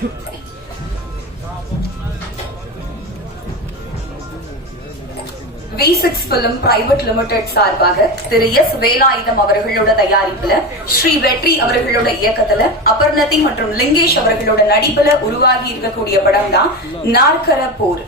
V6 Film Private Limited சார்பாக திரு S Velayutham அவர்களோட தயாரிப்புல ஸ்ரீ வெற்றி அவர்களோட இயக்கத்துல அபர்ணதி மற்றும் லிங்கேஷ் அவர்களோட நடிப்புல உருவாகி இருக்கக்கூடிய படம் தான் நாற்கர போர்.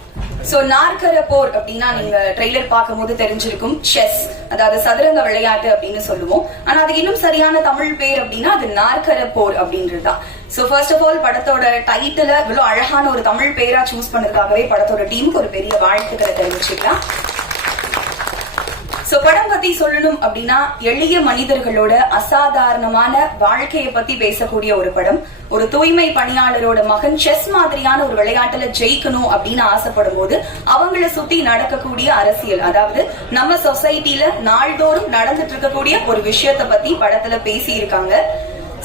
சோ நாற்கர போர் அப்படின்னா நீங்க ட்ரெய்லர் பார்க்கும் போது தெரிஞ்சிருக்கும், செஸ், அதாவது சதுரங்க விளையாட்டு அப்படின்னு சொல்லுவோம். ஆனா அது இன்னும் சரியான தமிழ் பேர் அப்படின்னா அது நாற்கர போர் அப்படின்றதுதான். சோ ஃபர்ஸ்ட் ஆஃப் ஆல் படத்தோட டைட்டில இவ்வளவு அழகான ஒரு தமிழ் பேரா சூஸ் பண்ணதுக்காகவே படத்தோட டீமுக்கு ஒரு பெரிய வாழ்த்துக்களை தெரிவிச்சுக்கலாம். சோ படம் பத்தி சொல்லணும் அப்படின்னா எளிய மனிதர்களோட அசாதாரணமான வாழ்க்கையை பத்தி பேசக்கூடிய ஒரு படம். ஒரு தூய்மை பணியாளரோட மகன் செஸ் மாதிரியான ஒரு விளையாட்டுல ஜெயிக்கணும் அப்படின்னு ஆசைப்படும் போது அவங்கள சுத்தி நடக்கக்கூடிய அரசியல், அதாவது நம்ம சொசைட்டில நாள்தோறும் நடந்துட்டு இருக்கக்கூடிய ஒரு விஷயத்த பத்தி படத்துல பேசி இருக்காங்க.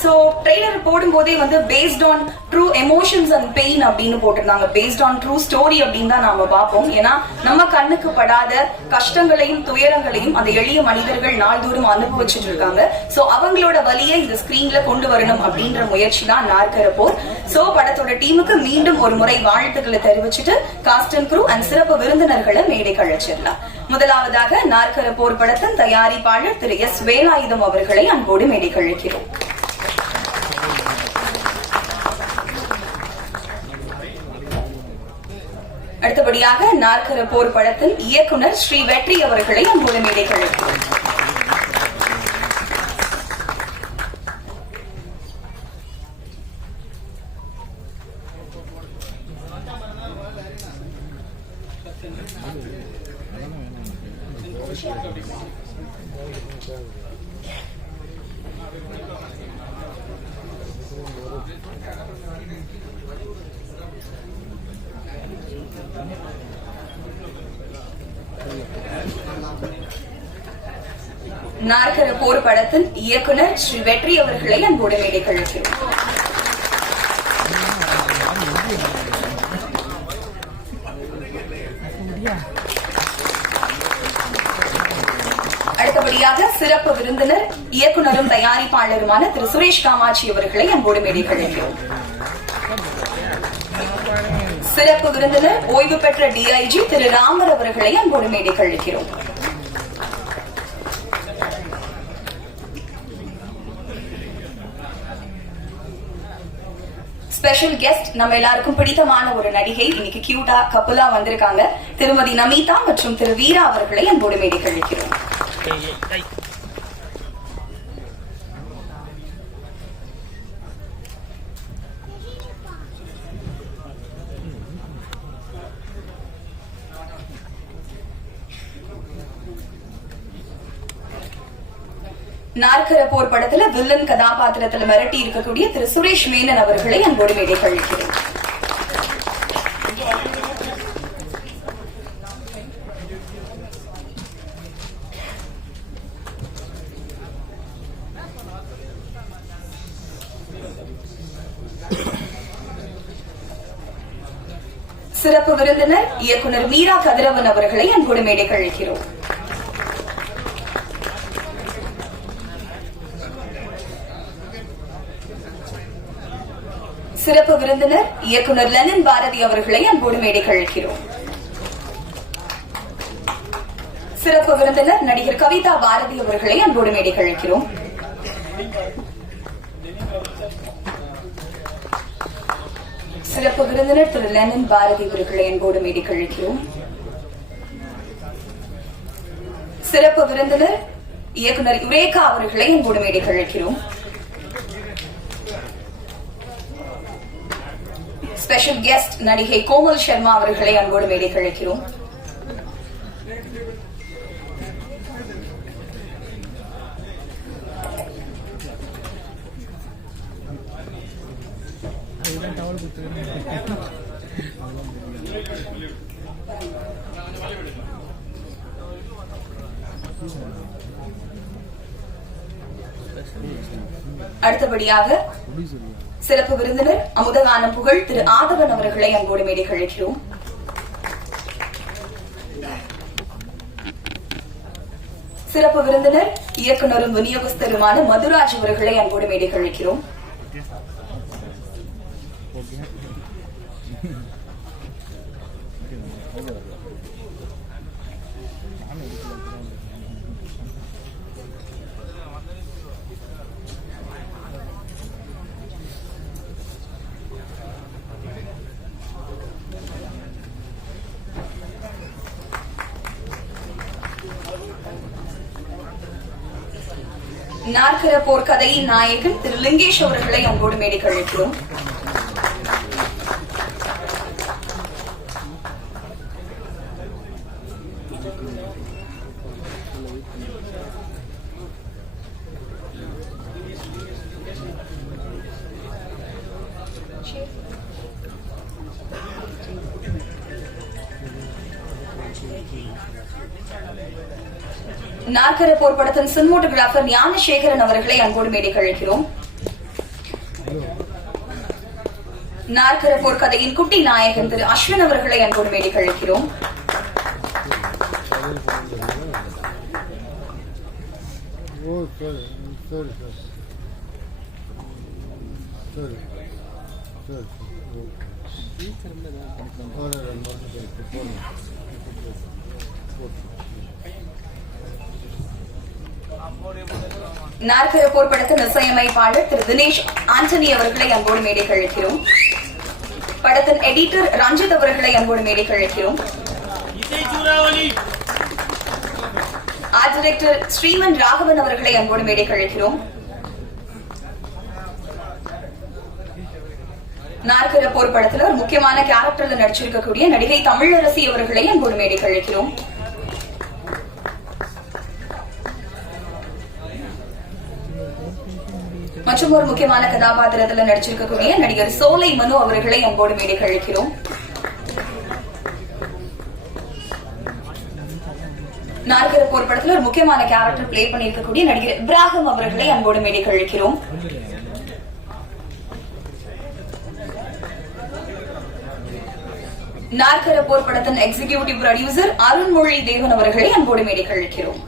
சோ ட்ரெய்லர் போடும் போதே based on true emotions and pain அப்படின்னு போட்டிருந்தாங்க. பேஸ்ட் ஆன் ட்ரூ ஸ்டோரி அப்படின்னு தான் நாம பார்ப்போம். ஏன்னா நம்ம கண்ணுக்கு படாத கஷ்டங்களையும் துயரங்களையும் அந்த எளிய மனிதர்கள் நாள்தோறும் அனுபவிச்சுட்டு இருக்காங்க. சோ அவங்களோட வலியை இந்த ஸ்கிரீன்ல கொண்டு வரணும் அப்படின்ற முயற்சி தான் நாற்கர போர். சோ படத்தோட டீமுக்கு மீண்டும் ஒரு முறை வாழ்த்துக்களை தெரிவிச்சுட்டு காஸ்ட் அண்ட் க்ரூ அண்ட் சிறப்பு விருந்தினர்களை மேடைக்கு அழைச்சிடலாம். முதலாவதாக நாற்கர போர் படத்தின் தயாரிப்பாளர் திரு எஸ் வேலாயுதம் அவர்களை அன்போடு மேடைக்கு அழைக்கிறோம். அடுத்தபடியாக நாற்கர போர் படத்தின் இயக்குனர் ஸ்ரீ வெற்றி அவர்களை அன்போடு மேடைக்கு அழைக்கிறோம். நாற்கர போர் படத்தின் இயக்குனர் ஸ்ரீ வெற்றி அவர்களை அன்போடு மேடைக்கு அழைக்கிறோம். அடுத்தபடியாக சிறப்பு விருந்தினர் இயக்குனரும் தயாரிப்பாளருமான திரு சுரேஷ் காமாட்சி அவர்களை அன்போடு மேடைக்கு அழைக்கிறோம். சிறப்பு விருந்தினர் ஓய்வு பெற்ற டிஐஜி திரு ராமர் அவர்களை அன்போடு மேடைக்கு அழைக்கிறோம். ஸ்பெஷல் கெஸ்ட் நம்ம எல்லாருக்கும் பிடித்தமான ஒரு நடிகை, இன்னைக்கு கியூட்டா கப்புலா வந்திருக்காங்க, திருமதி நமிதா மற்றும் திரு வீரா அவர்களை அன்போடு மேடைக்கு அழைக்கிறோம். நாற்கர போர் படத்துல வில்லன் கதாபாத்திரத்துல மிரட்டி இருக்கக்கூடிய திரு சுரேஷ் மேனன் அவர்களை அன்போடு மேடைக்கு அழைக்கிறேன். சிறப்பு விருந்தினர் இயக்குனர் மீரா கதிரவன் அவர்களை அன்போடு மேடைக்கு அழைக்கிறோம். சிறப்பு விருந்தினர் இயக்குனர் லெனின் பாரதி அவர்களை அன்போடு மேடைக்கு அழைக்கிறோம். சிறப்பு விருந்தினர் நடிகர் கவிதா பாரதி அவர்களை அன்போடு மேடைக்கு அழைக்கிறோம். சிறப்பு விருந்தினர் திரு லெனின் பாரதி அவர்களை அன்போடு மேடைக்கு அழைக்கிறோம். சிறப்பு விருந்தினர் இயக்குனர் யுரேகா அவர்களை அன்போடு மேடைக்கு அழைக்கிறோம். ஸ்பெஷல் கெஸ்ட் நடிகை கோமல் சர்மா அவர்களை அன்போடு மேடைக்கு அழைக்கிறோம். அடுத்தபடியாக சிறப்பு விருந்தினர் அமுதகானம் புகழ் திரு ஆதவன் அவர்களை அன்போடு மேடைக்கு அழைக்கிறோம். சிறப்பு விருந்தினர் இயக்குனரும் விநியோகஸ்தருமான மதுராஜ் அவர்களை அன்போடு மேடைக்கு அழைக்கிறோம். நாற்கர போர்க்கதையின் நாயகன் திரு லிங்கேஷ் அவர்களை அன்போடு மேடைக்கு அழைக்கிறோம். நாற்கர போர் படத்தின் சினிமோட்டோகிராஃபர் ஞானசேகரன் அவர்களை அன்போடு மேடைக்கு அழைக்கிறோம். நாற்கர போர் கதையின் குட்டி நாயகன் திரு அஸ்வின் அவர்களை அன்போடு மேடைக்கு அழைக்கிறோம். நாற்கர போர் படத்தின் இசையமைப்பாளர் திரு தினேஷ் ஆண்டனி அவர்களை அன்போடு மேடைக்கு அழைக்கிறோம். படத்தின் எடிட்டர் ரஞ்சித் அவர்களை அன்போடு மேடைக்கு அழைக்கிறோம். ஆர்ட் டைரக்டர் ஸ்ரீமன் ராகவன் அவர்களை அன்போடு மேடைக்கு அழைக்கிறோம். நாற்கர போர் படத்துல ஒரு முக்கியமான கேரக்டர்ல நடிச்சிருக்கக்கூடிய நடிகை தமிழரசி அவர்களை அன்போடு மேடைக்கு அழைக்கிறோம். மற்றும் ஒரு முக்கியமான கதாபாத்திரத்தில் நடிச்சிருக்கக்கூடிய நடிகர் சோலை மனு அவர்களை அன்போடு மேடைக்கு அழைக்கிறோம். நாற்கர போர் படத்தில் ஒரு முக்கியமான கேரக்டர் பிளே பண்ணியிருக்கக்கூடிய நடிகர் இப்ராஹிம் அவர்களை அன்போடு மேடைக்கு அழைக்கிறோம். நாற்கர போர் படத்தின் எக்ஸிகியூட்டிவ் ப்ரொடியூசர் அருண்மொழி தேவன் அவர்களை அன்போடு மேடைக்கு அழைக்கிறோம்.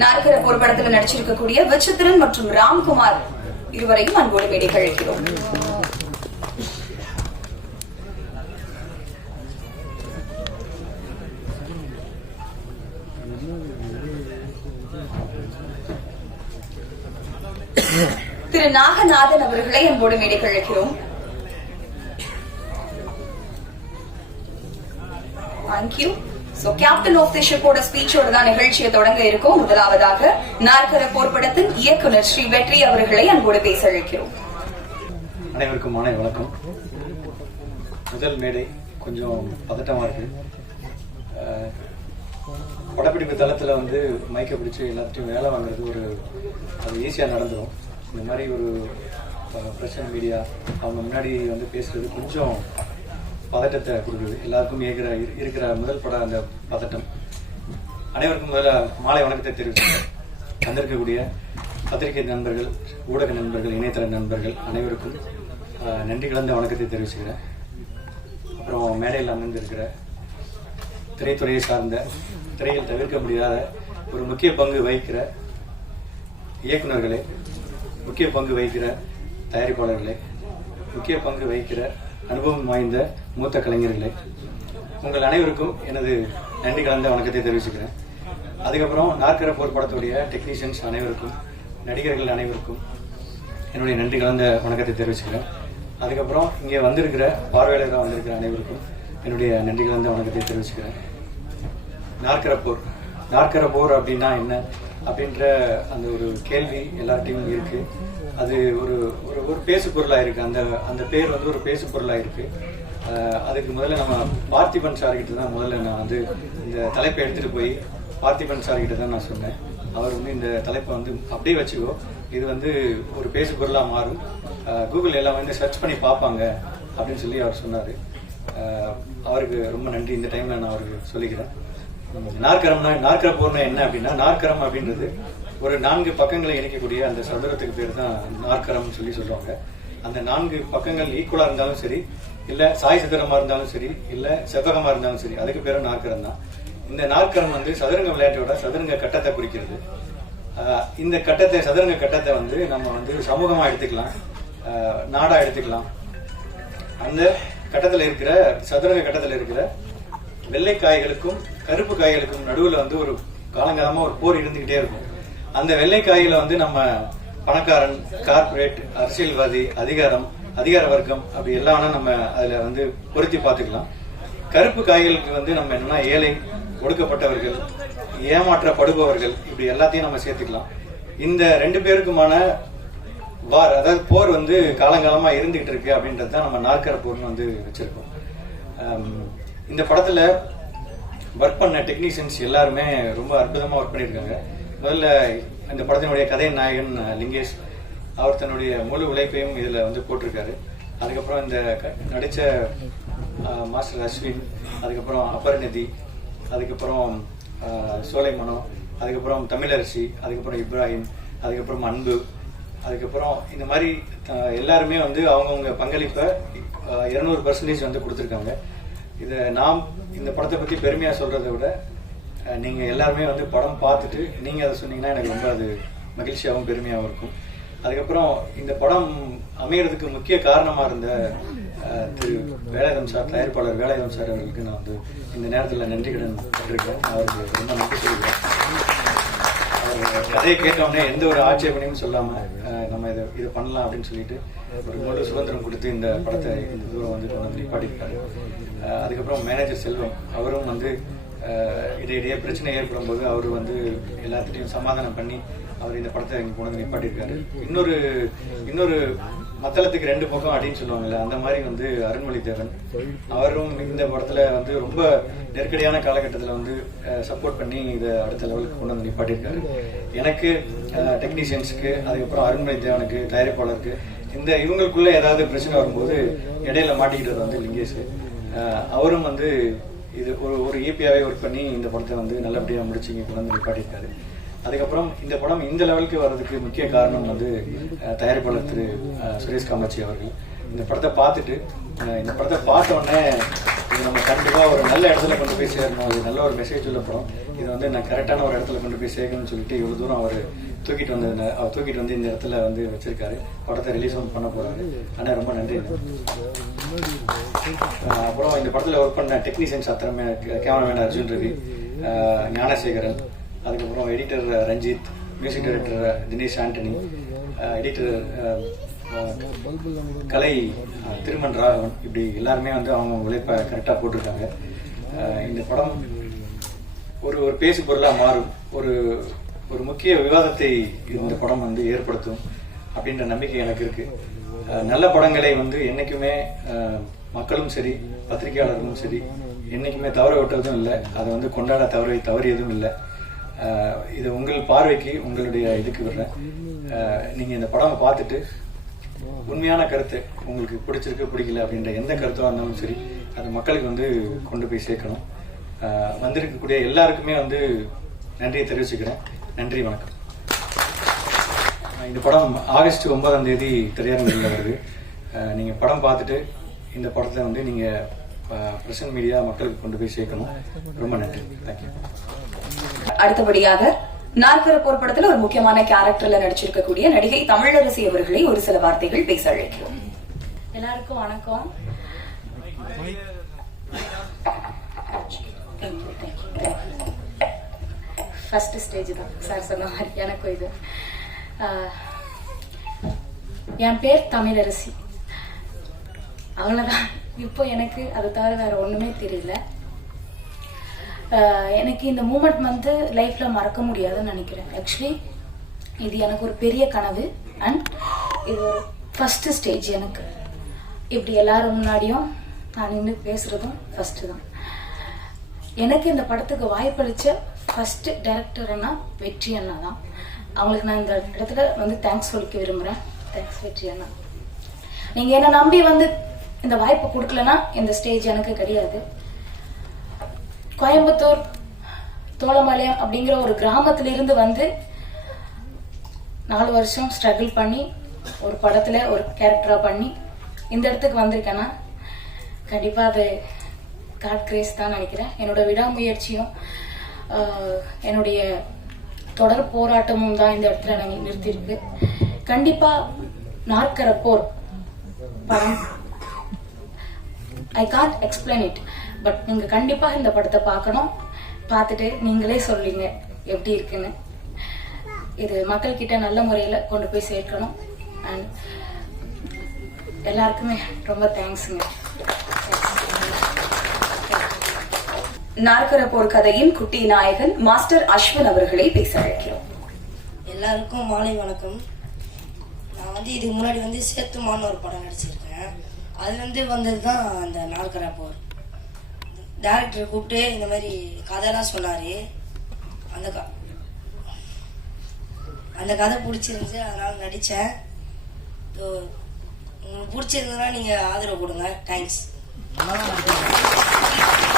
நாற்கர போர் படத்தில் நடிச்சிருக்கக்கூடிய விசித்திரன் மற்றும் ராம்குமார் இருவரையும் அன்போடு மேடைக்கு அழைக்கிறோம். திரு நாகநாதன் அவர்களை அன்போடு மேடைக்கு அழைக்கிறோம். Thank you. So captain of the ஷிப்போட ஸ்பீச்சோட தான் நிகழ்ச்சியை தொடங்க இருக்கும். முதலாவதாக நாற்கர போர் படத்தின் இயக்குனர் ஸ்ரீ வெற்றி அவர்களை அன்போடு பேச அழைக்கிறோம். அனைவருக்கும் மாலை வணக்கம். முதல் மேடை கொஞ்சம் பதட்டமா இருக்கு. படப்பிடிப்பு தளத்துல மைக்க பிடிச்சி எல்லாத்தையும் வேலை வாங்குறது அது ஈஸியா நடந்துடும். இந்த மாதிரி ஒரு பிரச்சனை மீடியா அவங்க முன்னாடி பேசுறது கொஞ்சம் பதட்டத்தை கொடுக்குது. எல்லாருக்கும் இருக்கிற முதல் படம் அந்த பதட்டம். அனைவருக்கும் முதல்ல மாலை வணக்கத்தை தெரிவிச்சுக்கிறேன். வந்திருக்கக்கூடிய பத்திரிகை நண்பர்கள், ஊடக நண்பர்கள், இணையதள நண்பர்கள் அனைவருக்கும் நன்றி கலந்த வணக்கத்தை தெரிவிச்சுக்கிறேன். அப்புறம் மேடையில் அமர்ந்திருக்கிற திரைத்துறையை சார்ந்த, திரையில் தவிர்க்க முடியாத ஒரு முக்கிய பங்கு வகிக்கிற இயக்குநர்களே, முக்கிய பங்கு வகிக்கிற தயாரிப்பாளர்களே, முக்கிய பங்கு வகிக்கிற அனுபவம் வாய்ந்த மூத்த கலைஞர்களே, உங்கள் அனைவருக்கும் எனது நன்றி கலந்த வணக்கத்தை தெரிவிச்சுக்கிறேன். அதுக்கப்புறம் நாற்கர போர் படத்துடைய டெக்னீஷியன்ஸ் அனைவருக்கும், நடிகர்கள் அனைவருக்கும் என்னுடைய நன்றி கலந்த வணக்கத்தை தெரிவிச்சுக்கிறேன். அதுக்கப்புறம் இங்கே வந்திருக்கிற பார்வையாளராக வந்திருக்கிற அனைவருக்கும் என்னுடைய நன்றி கலந்த வணக்கத்தை தெரிவிச்சுக்கிறேன். நாற்கர போர் அப்படின்னா என்ன அப்படின்ற அந்த ஒரு கேள்வி எல்லார்ட்டையும் இருக்கு. அது ஒரு பேசு பொருளா இருக்கு. அந்த பேர் ஒரு பேசு பொருளா இருக்கு. அதுக்கு முதல்ல நம்ம பார்த்திபன் சார் கிட்ட தான் முதல்ல நான் இந்த தலைப்பை எடுத்துட்டு போய் பார்த்திபன் சார் கிட்ட தான் நான் சொன்னேன். அவர் வந்து இந்த தலைப்பை வந்து அப்படியே வச்சுக்கோ, இது வந்து ஒரு பேசு பொருளா மாறும், கூகுள் எல்லாம் வந்து சர்ச் பண்ணி பார்ப்பாங்க அப்படின்னு சொல்லி அவர் சொன்னாரு. அவருக்கு ரொம்ப நன்றி. இந்த டைம்ல நான் அவருக்கு சொல்லிக்கிறேன். நாற்கர போர்னா என்ன அப்படின்னா, நாற்கரம் அப்படின்றது ஒரு 4 பக்கங்களை இணைக்கக்கூடிய அந்த சதுரத்துக்கு பேர் தான் நாற்கரம் சொல்லி சொல்லுவாங்க. அந்த 4 பக்கங்கள் ஈக்குவலா இருந்தாலும் சரி, இல்ல சாய் சதுரமா இருந்தாலும் சரி, இல்ல செவ்வகமா இருந்தாலும் சரி, அதுக்கு பேரும் நாற்கரம் தான். இந்த நாற்கரம் வந்து சதுரங்க விளையாட்டோட சதுரங்க கட்டத்தை குறிக்கிறது. இந்த கட்டத்தை, சதுரங்க கட்டத்தை வந்து நம்ம வந்து சமூகமா எடுத்துக்கலாம், நாடா எடுத்துக்கலாம். அந்த கட்டத்துல இருக்கிற, சதுரங்க கட்டத்துல இருக்கிற வெள்ளை காய்களுக்கும் கருப்பு காய்களுக்கும் நடுவுல வந்து ஒரு காலங்காலமா ஒரு போர் இருந்துகிட்டே இருக்கும். அந்த வெள்ளை காயில வந்து நம்ம பணக்காரன், கார்பரேட், அரசியல்வாதி, அதிகார வர்க்கம் அப்படி எல்லாம் நம்ம அதுல வந்து பொருத்தி பார்த்துக்கலாம். கருப்பு காய்களுக்கு வந்து நம்ம என்னன்னா ஏழை, ஒடுக்கப்பட்டவர்கள், ஏமாற்றப்படுபவர்கள், இப்படி எல்லாத்தையும் நம்ம சேர்த்துக்கலாம். இந்த 2 பேருக்குமான வார், அதாவது போர் வந்து காலங்காலமா இருந்துகிட்டு இருக்கு அப்படின்றது தான் நம்ம நாற்கர போர்னு வந்து வச்சிருக்கோம். இந்த படத்துல ஒர்க் பண்ண டெக்னீஷியன்ஸ் எல்லாருமே ரொம்ப அற்புதமா ஒர்க் பண்ணியிருக்காங்க. முதல்ல இந்த படத்தினுடைய கதை நாயகன் லிங்கேஷ், அவர் தன்னுடைய முழு உழைப்பையும் இதுல வந்து போட்டிருக்காரு. அதுக்கப்புறம் இந்த நடிச்ச மாஸ்டர் அஸ்வின், அதுக்கப்புறம் அபர்நிதி, அதுக்கப்புறம் சோலைமனோ, அதுக்கப்புறம் தமிழரசி, அதுக்கப்புறம் இப்ராஹிம், அதுக்கப்புறம் அன்பு, அதுக்கப்புறம் இந்த மாதிரி எல்லாருமே வந்து அவங்கவுங்க பங்களிப்பை 200% வந்து கொடுத்துருக்காங்க. இதை நாம் இந்த படத்தை பத்தி பெருமையா சொல்றதை விட நீங்க எல்லாருமே வந்து படம் பார்த்துட்டு நீங்க அதை சொன்னீங்கன்னா எனக்கு ரொம்ப அது மகிழ்ச்சியாகவும் பெருமையாகவும் இருக்கும். அதுக்கப்புறம் இந்த படம் அமையறதுக்கு முக்கிய காரணமா இருந்த திரு வேலாயுதம் சார், தயாரிப்பாளர் வேலாயுதம் சார் அவர்களுக்கு நான் வந்து இந்த நேரத்தில் நன்றி கடன் பட்டிருக்கேன். அவருக்கு ரொம்ப நன்றி சொல்லிக்கிறேன். அவர் கதையை கேட்டோடனே எந்த ஒரு ஆட்சேபனையும் சொல்லாம நம்ம இதை பண்ணலாம் அப்படின்னு சொல்லிட்டு ஒரு முழு சுதந்திரம் கொடுத்து இந்த படத்தை இந்த தூரம் வந்து கொண்டு வந்து நிப்பாட்டிருக்காரு. அதுக்கப்புறம் மேனேஜர் செல்வம், அவரும் வந்து இடையிடையே பிரச்சனை ஏற்படும் போது அவரு வந்து எல்லாத்திட்டையும் சமாதானம் பண்ணி அவர் இந்த படத்தை இங்க கொண்டு வந்து நிப்பாட்டிருக்காரு. இன்னொரு மத்தளத்துக்கு 2 பக்கம் அப்படின்னு சொல்லுவாங்கல்ல, அந்த மாதிரி வந்து அருண்மொழி தேவன், அவரும் இந்த படத்துல வந்து ரொம்ப நெருக்கடியான காலகட்டத்தில் வந்து சப்போர்ட் பண்ணி இதை அடுத்த லெவலுக்கு கொண்டு வந்து நிப்பாட்டிருக்காரு. எனக்கு, டெக்னீஷியன்ஸுக்கு, அதுக்கப்புறம் அருண்மொழி தேவனுக்கு, தயாரிப்பாளருக்கு, இந்த இவங்களுக்குள்ள ஏதாவது பிரச்சனை வரும்போது இடையில மாட்டிக்கிட்டது வந்து லிங்கேஷ். அவரும் வந்து இது ஒரு ஈபியாவே ஒர்க் பண்ணி இந்த படத்தை வந்து நல்லபடியா முடிச்சு இங்க கொண்டு வந்து நிப்பாட்டிருக்காரு. அதுக்கப்புறம் இந்த படம் இந்த லெவலுக்கு வர்றதுக்கு முக்கிய காரணம் வந்து தயாரிப்பாளர் திரு சுரேஷ் காமாட்சி அவர்கள். இந்த படத்தை பார்த்துட்டு, இந்த படத்தை பார்த்த உடனே இது நம்ம கண்டிப்பா ஒரு நல்ல இடத்துல கொண்டு போய் சேரணும், இது நல்ல ஒரு மெசேஜ் உள்ள படம், இது வந்து நான் கரெக்டான ஒரு இடத்துல கொண்டு போய் சேர்க்கணும்னு சொல்லிட்டு இவ்வளவு தூரம் அவர் தூக்கிட்டு வந்து இந்த இடத்துல வந்து வச்சிருக்காரு. படத்தை ரிலீஸும் பண்ண போறாரு. ஆனா ரொம்ப நன்றி. அப்புறம் இந்த படத்துல ஒர்க் பண்ண டெக்னீஷியன்ஸ் அத்தனை, கேமராமேன் அர்ஜுன் ரவி, ஞானசேகரன், அதுக்கப்புறம் editor Ranjith, music director Dinesh Antony, editor Kalai Thiruman Raghavan, இப்படி எல்லாருமே வந்து அவங்க உழைப்ப கரெக்டா போட்டிருக்காங்க. இந்த படம் ஒரு பேசு பொருளா மாறும், ஒரு முக்கிய விவாதத்தை இந்த படம் வந்து ஏற்படுத்தும் அப்படின்ற நம்பிக்கை எனக்கு இருக்கு. நல்ல படங்களை வந்து என்னைக்குமே மக்களும் சரி, பத்திரிகையாளர்களும் சரி, என்னைக்குமே தவற விட்டதும் இல்லை, அதை வந்து கொண்டாட தவறியதும் இல்லை. இது உங்கள் பார்வைக்கு, உங்களுடைய இதுக்கு விடுறேன். நீங்க இந்த படம் பார்த்துட்டு உண்மையான கருத்து உங்களுக்கு பிடிச்சிருக்கு பிடிக்கல அப்படின்ற எந்த கருத்தா இருந்தாலும் சரி, அது மக்களுக்கு வந்து கொண்டு போய் சேர்க்கணும். வந்திருக்கக்கூடிய எல்லாருக்குமே வந்து நன்றியை தெரிவிச்சுக்கிறேன். நன்றி, வணக்கம். இந்த படம் ஆகஸ்ட் 9ஆம் தேதி திரையரங்கில் வருது. நீங்க படம் பார்த்துட்டு இந்த படத்தை வந்து நீங்க பிரசன்ட் மீடியா மக்களுக்கு கொண்டு போய் சேர்க்கணும். ரொம்ப நன்றி. தேங்க்யூ. அடுத்தபடியாக நாற்கர போர் படத்துல ஒரு முக்கியமான கேரக்டர்ல நடிச்சிருக்கக்கூடிய நடிகை தமிழரசி அவர்களை ஒரு சில வார்த்தைகள் பேச அழைக்கிறோம். எல்லாருக்கும் வணக்கம். ஃபர்ஸ்ட் ஸ்டேஜ் தான் சார் சொன்ன மாதிரி எனக்கும் இது. என் பேர் தமிழரசி, அவ்வளவுதான். இப்போ எனக்கு அதை தவிர வேற ஒண்ணுமே தெரியல. எனக்கு இந்த மூமெண்ட் வந்து லைஃப்ல மறக்க முடியாதுன்னு நினைக்கிறேன். ஆக்சுவலி இது எனக்கு ஒரு பெரிய கனவு அண்ட் இது ஒரு ஃபர்ஸ்ட் ஸ்டேஜ். எனக்கு இப்படி எல்லாரும் முன்னாடியும் நான் நின்று பேசுறதும் ஃபர்ஸ்ட் தான். எனக்கு இந்த படத்துக்கு வாய்ப்பளிச்ச ஃபர்ஸ்ட் டைரக்டர் அண்ணா வெற்றி அண்ணா தான். அவங்களுக்கு நான் இந்த இடத்துல வந்து தேங்க்ஸ் சொல்லிக்க விரும்புகிறேன். தேங்க்ஸ் வெற்றி அண்ணா. நீங்கள் என்னை நம்பி வந்து இந்த வாய்ப்பு கொடுக்கலன்னா இந்த ஸ்டேஜ் எனக்கு கிடையாது. கோயம்புத்தூர் தோளமலையம் அப்படிங்கிற ஒரு கிராமத்திலிருந்து வந்து 4 வருஷம் ஸ்ட்ரகிள் பண்ணி ஒரு படத்துல ஒரு கேரக்டரா பண்ணி இந்த இடத்துக்கு வந்திருக்கேன்னா கண்டிப்பா அது காட் கிரேஸ் தான் நினைக்கிறேன். என்னோட விடாமுயற்சியும் என்னுடைய தொடர் போராட்டமும் தான் இந்த இடத்துல நாங்கள் நிறுத்தியிருக்கு. கண்டிப்பா நாற்கர போர் படம் I can't explain it, but நீங்க கண்டிப்பா இந்த படத்தை பார்க்கணும். பார்த்துட்டு நீங்களே சொல்லுங்க எப்படி இருக்குன்னு. இது மக்கள் கிட்ட நல்ல முறையில கொண்டு போய் சேர்க்கணும். அண்ட் எல்லாருக்குமே ரொம்ப தேங்க்ஸுங்க. நாற்கர போர் கதையின் குட்டி நாயகன் மாஸ்டர் அஸ்வின் அவர்களை பேச அழைக்கிறோம். எல்லாருக்கும் மாலை வணக்கம். நான் வந்து இதுக்கு முன்னாடி வந்து சேத்துமான்னு ஒரு படம் நடிச்சிருக்கேன். அதுலேருந்து வந்தது தான் அந்த நாற்கர போர். டேரக்டர் கூப்பிட்டு இந்த மாதிரி கதைலாம் சொன்னார். அந்த கதை பிடிச்சிருந்துச்சு, அதனால் நடித்தேன். உங்களுக்கு பிடிச்சிருந்ததுன்னா நீங்கள் ஆதரவு கொடுங்க. தேங்க்ஸ்.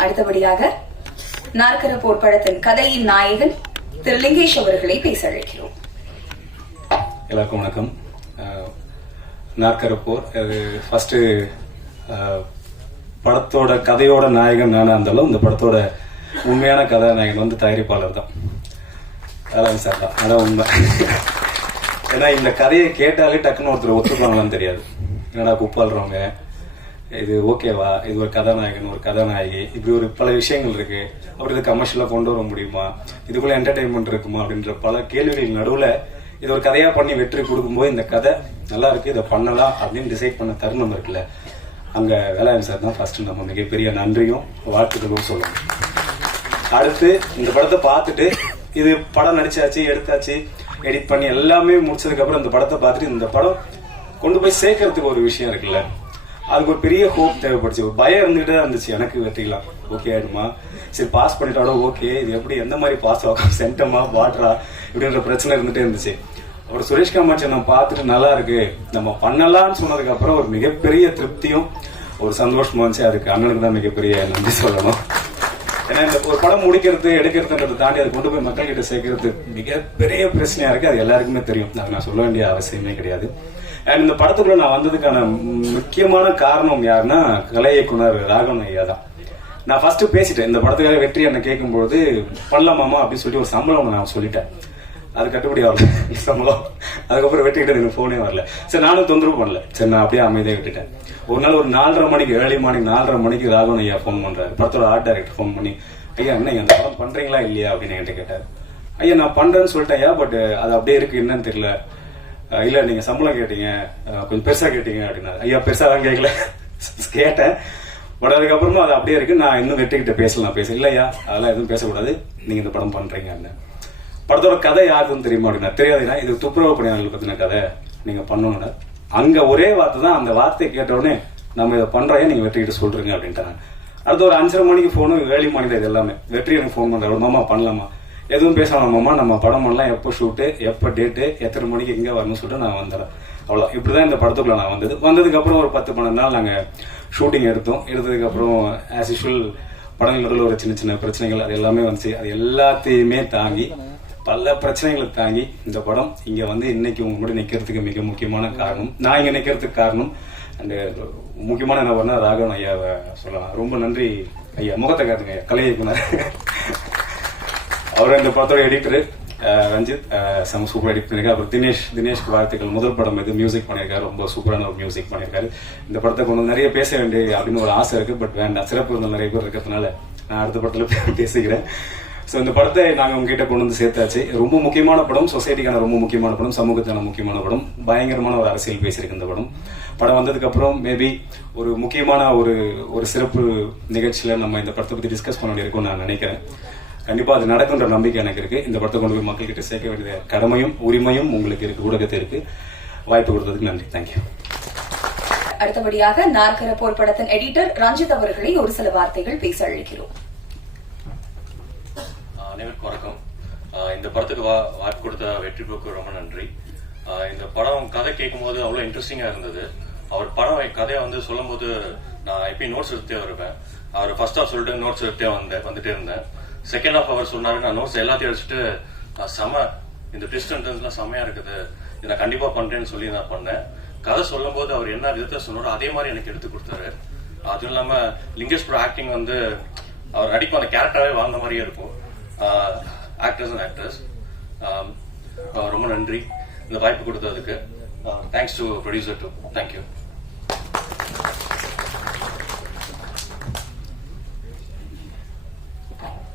அடுத்தபடியாக நாற்கர போர் படத்தின் கதையின் நாயகன் திரு லிங்கேஷ் அவர்களை பேச அழைக்கிறோம். எல்லாருக்கும் வணக்கம். நாற்கர போர் ஃபர்ஸ்ட் படத்தோட கதையோட நாயகன் நானா இருந்தாலும் இந்த படத்தோட உண்மையான கதாநாயகன் வந்து தயாரிப்பாளர் தான், வேளாண் சார் தான். அதான் உண்மை. ஏன்னா இந்த கதையை கேட்டாலே டக்குன்னு ஒருத்தர் ஒத்துப்பாங்களான்னு தெரியாது. என்னடா குப்பாடுறவங்க, இது ஓகேவா, இது ஒரு கதாநாயகன் ஒரு கதாநாயகி, இப்படி ஒரு பல விஷயங்கள் இருக்கு, அப்படி இது கமர்ஷியலா கொண்டு வர முடியுமா, இதுக்குள்ள என்டர்டைன்மெண்ட் இருக்குமா அப்படின்ற பல கேள்விகள் நடுவுல இது ஒரு கதையா பண்ணி வெற்றி கொடுக்கும்போது இந்த கதை நல்லா இருக்கு, இதை பண்ணலாம் அப்படின்னு டிசைட் பண்ண தருணம் இருக்குல்ல, அங்க வேளாண் சார் தான் ஃபர்ஸ்ட் நம்ம மிகப்பெரிய நன்றியும் வாழ்த்துக்களும் சொல்லணும். அடுத்து இந்த படத்தை பார்த்துட்டு இது படம் நடிச்சாச்சு, எடுத்தாச்சு, எடிட் பண்ணி எல்லாமே முடிச்சதுக்கு அப்புறம் இந்த படத்தை பார்த்துட்டு இந்த படம் கொண்டு போய் சேர்க்கறதுக்கு ஒரு விஷயம் இருக்குல்ல, அதுக்கு ஒரு பெரிய ஹோப் தேவைப்படுச்சு. ஒரு பயம் இருந்துகிட்டே தான் இருந்துச்சு எனக்கு. வெற்றிக்கலாம் ஓகே ஆயிடுமா, சரி பாஸ் பண்ணிட்டாலும் ஓகே, இது எப்படி எந்த மாதிரி பாஸ் ஆகும், சென்டமா வாட்டரா இப்படின்ற பிரச்சனை இருந்துட்டே இருந்துச்சு. அப்புறம் சுரேஷ் காமாட்சி நான் பார்த்துட்டு நல்லா இருக்கு நம்ம பண்ணலாம்னு சொன்னதுக்கு அப்புறம் ஒரு மிகப்பெரிய திருப்தியும் ஒரு சந்தோஷமா இருந்துச்சு. அதுக்கு அண்ணனுக்கு தான் மிகப்பெரிய நன்றி சொல்லணும். ஏன்னா இந்த ஒரு படம் முடிக்கிறது எடுக்கிறதுன்றதை தாண்டி அதை கொண்டு போய் மக்கள் கிட்ட சேர்க்கறது மிகப்பெரிய பிரச்சனையா இருக்கு. அது எல்லாருக்குமே தெரியும், அதை நான் சொல்ல வேண்டிய அவசியமே கிடையாது. அண்ட் இந்த படத்துக்குள்ள நான் வந்ததுக்கான முக்கியமான காரணம் யாருன்னா கலை இயக்குனர் ராகவன் ஐயா தான். நான் ஃபர்ஸ்ட் பேசிட்டேன் இந்த படத்துக்காக வெற்றி என்ன கேட்கும்போது பண்ணலாமாமா அப்படின்னு சொல்லி ஒரு சம்பளம் நான் சொல்லிட்டேன். அது கட்டுப்படி ஆகல சம்பளம். அதுக்கப்புறம் வெற்றி கிட்ட எனக்கு போனே வரல. சரி நானும் தொந்தரவு பண்ணல, சரி நான் அப்படியே அமைதியாக விட்டுட்டேன். ஒரு நாள் ஒரு 4:30 மணிக்கு ஏர்லி மார்னிங் 4:30 மணிக்கு ராகவன் ஐயா ஃபோன் பண்றாரு. படத்தோட ஆர்ட் டைரக்டர் ஃபோன் பண்ணி, ஐயா என்ன அந்த படம் பண்றீங்களா இல்லையா அப்படின்னு என்கிட்ட கேட்டார். ஐயா நான் பண்றேன்னு சொல்லிட்டேன் ஐயா, பட் அது அப்படியே இருக்கு என்னன்னு தெரியல. இல்ல நீங்க சம்பளம் கேட்டீங்க, கொஞ்சம் பெருசா கேட்டீங்க அப்படின்னாரு. ஐயா பெருசா தான் கேட்கல கேட்டேன், பட் அதுக்கப்புறமா அது அப்படியே இருக்கு, நான் இன்னும் வெற்றிக்கிட்ட பேசலாம் இல்லையா அதெல்லாம் எதுவும் பேசக்கூடாது, நீங்க இந்த படம் பண்றீங்க. படத்தோட கதை யாருக்குன்னு தெரியுமா அப்படின்னா தெரியாதுன்னா இது துப்புரவு பணியாளர்கள் பத்தின கதை, நீங்க பண்ணணும். அங்க ஒரே வார்த்தை தான், அந்த வார்த்தையை கேட்டவுடனே நம்ம இதை பண்றோம் நீங்க வெற்றிக்கிட்ட சொல்றீங்க அப்படின்ட்டாங்க. அடுத்த ஒரு 5:30 மணிக்கு போனும், ஏர்லி மார்னிங் இது எல்லாமே வெற்றி எனக்கு ஃபோன் பண்றாரு. மாமா பண்ணலாமா, எதுவும் பேசலாமாமா, நம்ம படம் பண்ணலாம், எப்போ ஷூட்டு, எப்போ டேட்டு, எத்தனை மணிக்கு எங்க வரணும்னு சொல்லிட்டு நான் வந்துடுறேன். அவ்வளோ இப்படிதான் இந்த படத்துக்குள்ள நான் வந்ததுக்கு அப்புறம் ஒரு 10-12 நாள் நாங்க ஷூட்டிங் எடுத்ததுக்கு அப்புறம் ஆஸ் யூஷுவல் படங்கள் ஒரு சின்ன சின்ன பிரச்சனைகள் அது எல்லாமே வந்துச்சு. அது எல்லாத்தையுமே தாங்கி பல பிரச்சனைகளை தாங்கி இந்த படம் இங்க இன்னைக்கு உங்க கூட நிக்கிறதுக்கு மிக முக்கியமான காரணம், நான் இங்க நிக்கிறதுக்கு காரணம் அண்ட் முக்கியமான என்ன பண்ணா ராகவன் ஐயாவை சொல்லலாம். ரொம்ப நன்றி ஐயா. முகத்தை காட்டுங்க ஐயா, கலை இயக்குனர். அவர் இந்த படத்தோட எடிட்டர் ரஞ்சித் செம சூப்பர் எடிட் பண்ணிருக்காரு. அப்புறம் தினேஷ்க்கு வாழ்த்துக்கள். முதல் படம் இது மியூசிக் பண்ணியிருக்காரு, ரொம்ப சூப்பரான ஒரு மியூசிக் பண்ணியிருக்காரு. இந்த படத்தை கொண்டு நிறைய பேச வேண்டிய அப்படின்னு ஒரு ஆசை இருக்கு, பட் வேண்டாம், சிறப்பு இருந்தால் நிறைய பேர் இருக்கிறதுனால நான் அடுத்த படத்துல பேசிக்கிறேன். ஸோ இந்த படத்தை நாங்கள் உங்ககிட்ட கொண்டு வந்து சேர்த்தாச்சு. ரொம்ப முக்கியமான படம், சொசைட்டிக்கான ரொம்ப முக்கியமான படம், சமூகத்தான முக்கியமான படம், பயங்கரமான ஒரு அரசியல் பேசியிருக்கு இந்த படம் வந்ததுக்கு அப்புறம் மேபி ஒரு முக்கியமான ஒரு சிறப்பு நிகழ்ச்சியில நம்ம இந்த படத்தை பத்தி டிஸ்கஸ் பண்ண வேண்டியிருக்கும்னு நான் நினைக்கிறேன். கண்டிப்பா அது நடக்குன்ற நம்பிக்கை எனக்கு இருக்கு. இந்த படத்தை கொண்டு போய் மக்கள் கிட்ட சேர்க்க வேண்டிய கடமையும் உரிமையும் உங்களுக்கு இருக்கு, ஊடகத்தை இருக்கு. வாய்ப்பு கொடுத்ததுக்கு நன்றி, தேங்க்யூ. அடுத்தபடியாக நாற்கர போர் படத்தின் எடிட்டர் ரஞ்சித் அவர்களை ஒரு சில வார்த்தைகள் பேச அழைக்கிறோம். அனைவருக்கும் வணக்கம். இந்த படத்துக்கு வாய்ப்பு கொடுத்த வெற்றி போக்கு ரொம்ப நன்றி. இந்த படம் கதை கேட்கும் போது அவ்வளவு இன்ட்ரெஸ்டிங்கா இருந்தது. அவர் படம் கதையை வந்து சொல்லும் போது நான் எப்பயும் நோட்ஸ் எடுத்தே வருவேன். அவர் ஃபர்ஸ்ட் ஹாஃப் சொல்லிட்டு நோட்ஸ் எடுத்தே வந்துட்டே இருந்தேன். செகண்ட் ஹாஃப் அவர் சொன்னாரு, நான் நோட்ஸ் எல்லாத்தையும் அடிச்சுட்டு செம இந்த ட்விஸ்ட் அண்ட் டர்ன்ஸ்லாம் செமையா இருக்குது, இதை நான் கண்டிப்பா பண்றேன்னு சொல்லி நான் பண்ணேன். கதை சொல்லும் போது அவர் என்ன விதத்தை சொன்னாரோ அதே மாதிரி எனக்கு எடுத்து கொடுத்தாரு. அதுவும் இல்லாம லிங்கேஷ் ப்ரோ ஆக்டிங் வந்து அவர் நடிப்பு அந்த கேரக்டராகவே வாழ்ந்த மாதிரியே இருக்கும். ஆக்டர்ஸ் அண்ட் ஆக்டர்ஸ் ரொம்ப நன்றி இந்த வாய்ப்பு கொடுத்ததுக்கு. Thanks to producer to. Thank you.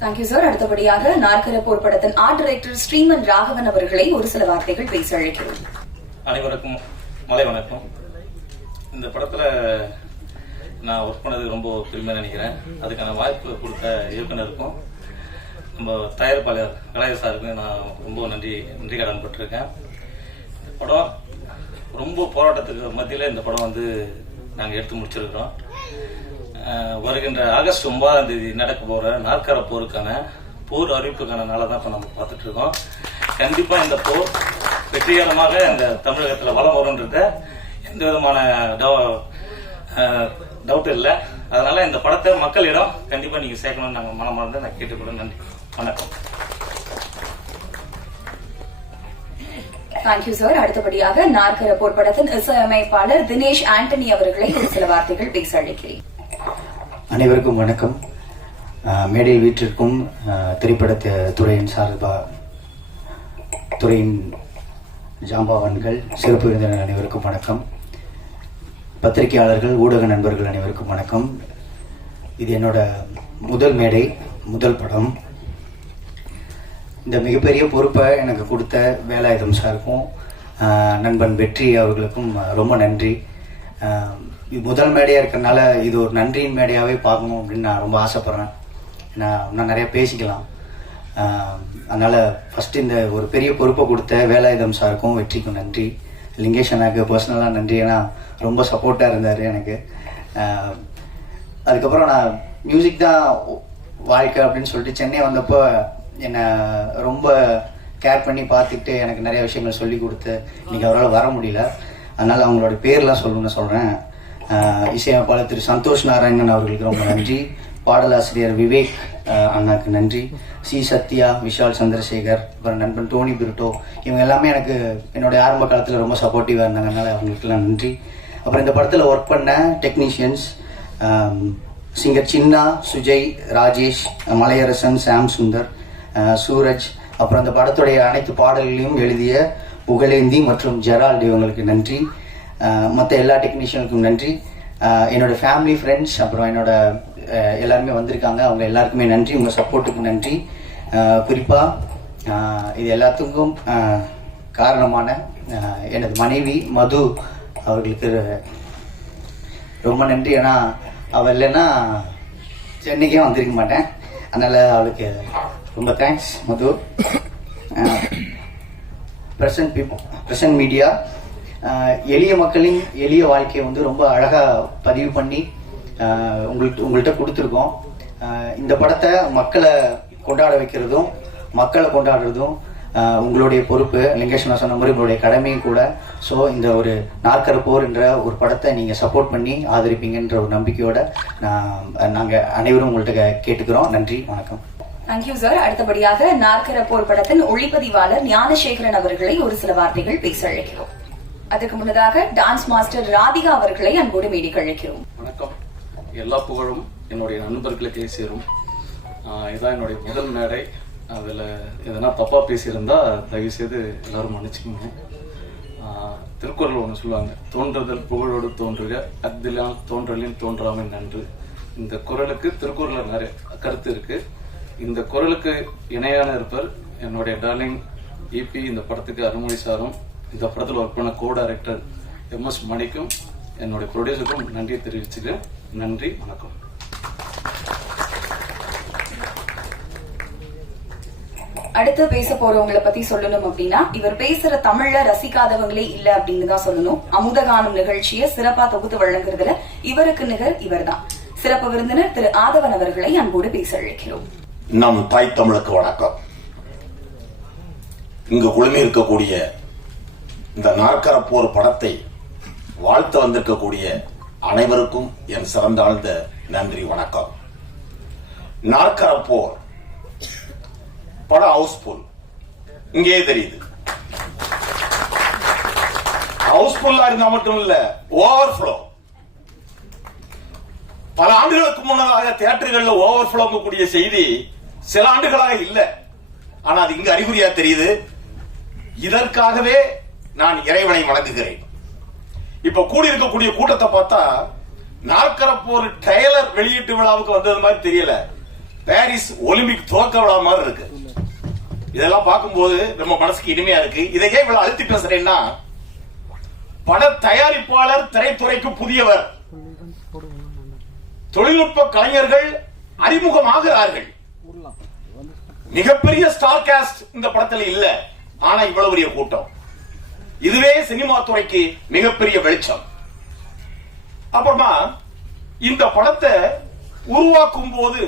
Thank you sir. அடுத்தபடியாக நாற்கர போர் படத்தின் ஆர்ட் டைரக்டர் ஸ்ரீமன் ராகவன் அவர்களை ஒரு சில வார்த்தைகள் பேச அழைக்கிறோம். அனைவருக்கும் மாலை வணக்கம். இந்த படத்துல நான் ஒர்க் பண்ணது ரொம்ப பெருமையா நினைக்கிறேன். அதுக்கான வாய்ப்பு கொடுத்த இயக்குனருக்கும் நம்ம தயாரிப்பாளர் கலாய சாருக்கும் நான் ரொம்ப நன்றி கடன் பட்டிருக்கேன். இந்த படம் ரொம்ப போராட்டத்துக்கு மத்தியில் இந்த படம் வந்து நாங்கள் எடுத்து முடிச்சிருக்கிறோம். வருகின்ற ஆகஸ்ட் 9ஆம் தேதி நடக்க போற நாற்கர போருக்கான போர் அறிவிப்புக்கான நாளை தான் இப்போ நம்ம பார்த்துட்டு இருக்கோம். கண்டிப்பா இந்த போர் வெற்றிகரமாக இந்த தமிழகத்தில் வளம் வரும்ன்றத எந்த விதமான டவுட் இல்லை. அதனால இந்த படத்தை மக்களிடம் கண்டிப்பா நீங்க சேர்க்கணும்னு நாங்கள் மனமார்ந்து நான் கேட்டுக்கொள்ள. நன்றி, வணக்கம். Thank you sir. அடுத்தபடியாக நாற்கர போர் படத்தின் இசையமைப்பாளர் தினேஷ் ஆண்டனி அவர்களை ஒரு சில வார்த்தைகள் பேச அழைக்கிறேன். அனைவருக்கும் வணக்கம். மேடையில் வீட்டிற்கும் திரைப்பட துறையின் துறையின் ஜாம்பவான்கள், சிறப்பு விருந்தினர் அனைவருக்கும் வணக்கம். பத்திரிகையாளர்கள், ஊடக நண்பர்கள் அனைவருக்கும் வணக்கம். இது என்னோட முதல் மேடை, முதல் படம். இந்த மிகப்பெரிய பொறுப்பை எனக்கு கொடுத்த வேலாயுதம் சாருக்கும் நண்பன் வெற்றி அவர்களுக்கும் ரொம்ப நன்றி. முதல் மேடையாக இருக்கிறதுனால இது ஒரு நன்றியின் மேடையாகவே பார்க்கணும் அப்படின்னு நான் ரொம்ப ஆசைப்பட்றேன். நான் நிறைய பேசிக்கலாம். அதனால் ஃபஸ்ட்டு இந்த ஒரு பெரிய பொறுப்பை கொடுத்த வேலாயுதம் சாருக்கும் வெற்றிக்கும் நன்றி. லிங்கேஷ் அண்ணாக்கு பர்சனலாக நன்றி, ஏன்னா ரொம்ப சப்போர்ட்டாக இருந்தார் எனக்கு. அதுக்கப்புறம் நான் மியூசிக் தான் வாழ்க்கை அப்படின்னு சொல்லிட்டு சென்னை வந்தப்போ என்னை ரொம்ப கேர் பண்ணி பார்த்துக்கிட்டு எனக்கு நிறைய விஷயங்கள் சொல்லி கொடுத்து இன்னைக்கு அவரால் வர முடியல. அதனால் அவங்களோட பேர்லாம் சொல்லணும்னு சொல்கிறேன். இசையமைப்பாளர் திரு சந்தோஷ் நாராயணன் அவர்களுக்கு ரொம்ப நன்றி. பாடலாசிரியர் விவேக் அண்ணாக்கு நன்றி. சி சத்யா, விஷால் சந்திரசேகர், அப்புறம் நண்பன் டோனி பிரிட்டோ, இவங்க எல்லாமே எனக்கு என்னுடைய ஆரம்ப காலத்தில் ரொம்ப சப்போர்ட்டிவாக இருந்தாங்க. அதனால் அவங்களுக்குலாம் நன்றி. அப்புறம் இந்த படத்தில் ஒர்க் பண்ண டெக்னீஷியன்ஸ் சிங்கர் சின்னா, சுஜய், ராஜேஷ், மலையரசன், சாம் சுந்தர், சூரஜ், அப்புறம் அந்த படத்துடைய அனைத்து பாடல்களையும் எழுதிய புகழேந்தி மற்றும் ஜெரால்டு, இவங்களுக்கு நன்றி. மற்ற எல்லா டெக்னீஷியனுக்கும் நன்றி. என்னோட ஃபேமிலி, ஃப்ரெண்ட்ஸ், அப்புறம் என்னோட எல்லாருமே வந்திருக்காங்க, அவங்க எல்லாருக்குமே நன்றி. உங்கள் சப்போர்ட்டுக்கு நன்றி. குறிப்பாக இது எல்லாத்துக்கும் காரணமான எனது மனைவி மது அவர்களுக்கு ரொம்ப நன்றி. ஏன்னா அவள் இல்லைன்னா சென்னைக்கே வந்திருக்க மாட்டேன். அதனால் அவளுக்கு ரொம்ப தேங்க்ஸ் மது. பிரசன்ட் மீடியா எளிய மக்களின் எளிய வாழ்க்கையை வந்து ரொம்ப அழகாக பதிவு பண்ணி உங்கள்கிட்ட கொடுத்துருக்கோம். இந்த படத்தை மக்களை கொண்டாட வைக்கிறதும் மக்களை கொண்டாடுறதும் உங்களுடைய பொறுப்பு. லிங்கேஷ் சொன்ன மாதிரி உங்களுடைய கடமையும் கூட. ஸோ இந்த ஒரு நாற்கர போர் என்ற ஒரு படத்தை நீங்கள் சப்போர்ட் பண்ணி ஆதரிப்பீங்கன்ற ஒரு நம்பிக்கையோட நாங்கள் அனைவரும் உங்கள்கிட்ட கேட்டுக்கிறோம். நன்றி, வணக்கம். Thank you sir. அடுத்தபடியாக நாற்கர போர் படத்தின் ஒளிப்பதிவாளர் ஞானசேகரன் அவர்களை ஒரு சில வார்த்தைகள் பேச அழைக்கிறோம். அதுக்கு முன்னதாக டான்ஸ் மாஸ்டர் ராதிகா அவர்களை அன்போடு மேடைக்கு அழைக்கிறோம். வணக்கம். எல்லா புகழும் என்னுடைய நண்பர்களுக்கே சேரும். இதான் என்னுடைய முதல் மேடை. அதில் எதனா தப்பா பேசியிருந்தா தயவு செய்து எல்லாரும் மன்னிச்சுக்கோங்க. திருக்குறள் ஒன்று சொல்லுவாங்க, தோன்றுதல் புகழோடு தோன்றுக, அக்திலால் தோன்றலின் தோன்றாமை நன்று. இந்த குறளுக்கு திருக்குறள் நிறைய கருத்து இருக்கு. இந்த குறளுக்கு இணையான இருப்பர் என்னுடைய டார்லிங் EP. இந்த படத்துக்கு அருள்மொழி சாரும், இந்த படத்தில் ஒர்க் பண்ண கோ டைரக்டர் MS மணிக்கும், என்னுடைய ப்ரொடியூசருக்கும் நன்றியை தெரிவிச்சுக்கிறேன். நன்றி, வணக்கம். அடுத்து பேச போறவங்களை பத்தி சொல்லணும் அப்படின்னா, இவர் பேசுற தமிழ்ல ரசிக்காதவங்களே இல்ல அப்படின்னு தான் சொல்லணும். அமுதகானம் நிகழ்ச்சியை சிறப்பா தொகுத்து வழங்குறதுல இவருக்கு நிகர் இவர்தான். சிறப்பு விருந்தினர் திரு ஆதவன் அவர்களை அன்போடு பேச அழைக்கிறோம். நம் தாய் தமிழுக்கு வணக்கம். இங்கு குழுமி இருக்கக்கூடிய இந்த நாற்கரப்போர் படத்தை வாழ்த்து வந்திருக்கக்கூடிய அனைவருக்கும் என் சிறந்தாழ்ந்த நன்றி வணக்கம். நாற்கரப்போர் படம் ஹவுஸ்ஃபுல், இங்கே தெரியுது. ஹவுஸ்ஃபுல்லா இருந்தா மட்டும் இல்ல, ஓவர்ஃப்ளோ. பல ஆண்டுகளுக்கு முன்னதாக தியேட்டர்கள்ல ஓவர்ஃப்ளோ கூடிய செய்தி சில ஆண்டுகளாக இல்ல. ஆனா அது இங்க அறிகுறியா தெரியுது. இதற்காகவே நான் இறைவனை வணங்குகிறேன். இப்ப கூடியிருக்கக்கூடிய கூட்டத்தை பார்த்தா நாற்கரப்போர் ட்ரெய்லர் வெளியீட்டு விழாவுக்கு வந்தது மாதிரி தெரியல, பாரிஸ் ஒலிம்பிக் துவக்க விழா மாதிரி இருக்கு. இதெல்லாம் பார்க்கும்போது நம்ம மனசுக்கு இனிமையா இருக்கு. இதையே இவ்வளவு அழுத்தி பேசுறேன்னா, பட தயாரிப்பாளர் திரைத்துறைக்கு புதியவர், தொழில்நுட்ப கலைஞர்கள் அறிமுகமாகிறார்கள். மிகப்பெரிய ஸ்டார் காஸ்ட் இந்த படத்தில் இல்ல, ஆனா இவ்வளவு பெரிய கூட்டம். இதுவே சினிமா துறைக்கு மிகப்பெரிய வெளிச்சம். அப்புறமா இந்த படத்தை உருவாக்கும் போது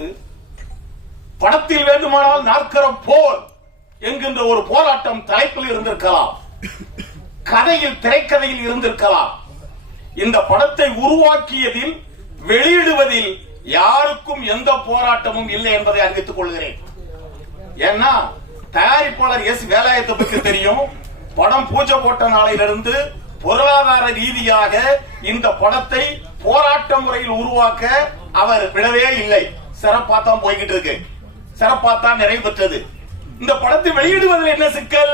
படத்தில் வேண்டுமானால் நாற்கரப்போர் என்கின்ற ஒரு போராட்டம் தலைப்பில் இருந்திருக்கலாம், கதையில் திரைக்கதையில் இருந்திருக்கலாம். இந்த படத்தை உருவாக்கியதில் வெளியிடுவதில் யாருக்கும் எந்த போராட்டமும் இல்லை என்பதை அறிவித்துக் கொள்கிறேன். ஏன்னா தயாரிப்பாளர் எஸ் வேலாயத்தை பற்றி தெரியும். படம் பூஜை போட்ட நாளிலிருந்து பொருளாதார ரீதியாக இந்த படத்தை போராட்ட முறையில் உருவாக்க அவர் விடவே இல்லை. சிறப்பாத்தான் போய்கிட்டு இருக்கு, சிறப்பாத்தான் நிறைவு பெற்றது. இந்த படத்தை வெளியிடுவதில் என்ன சிக்கல்?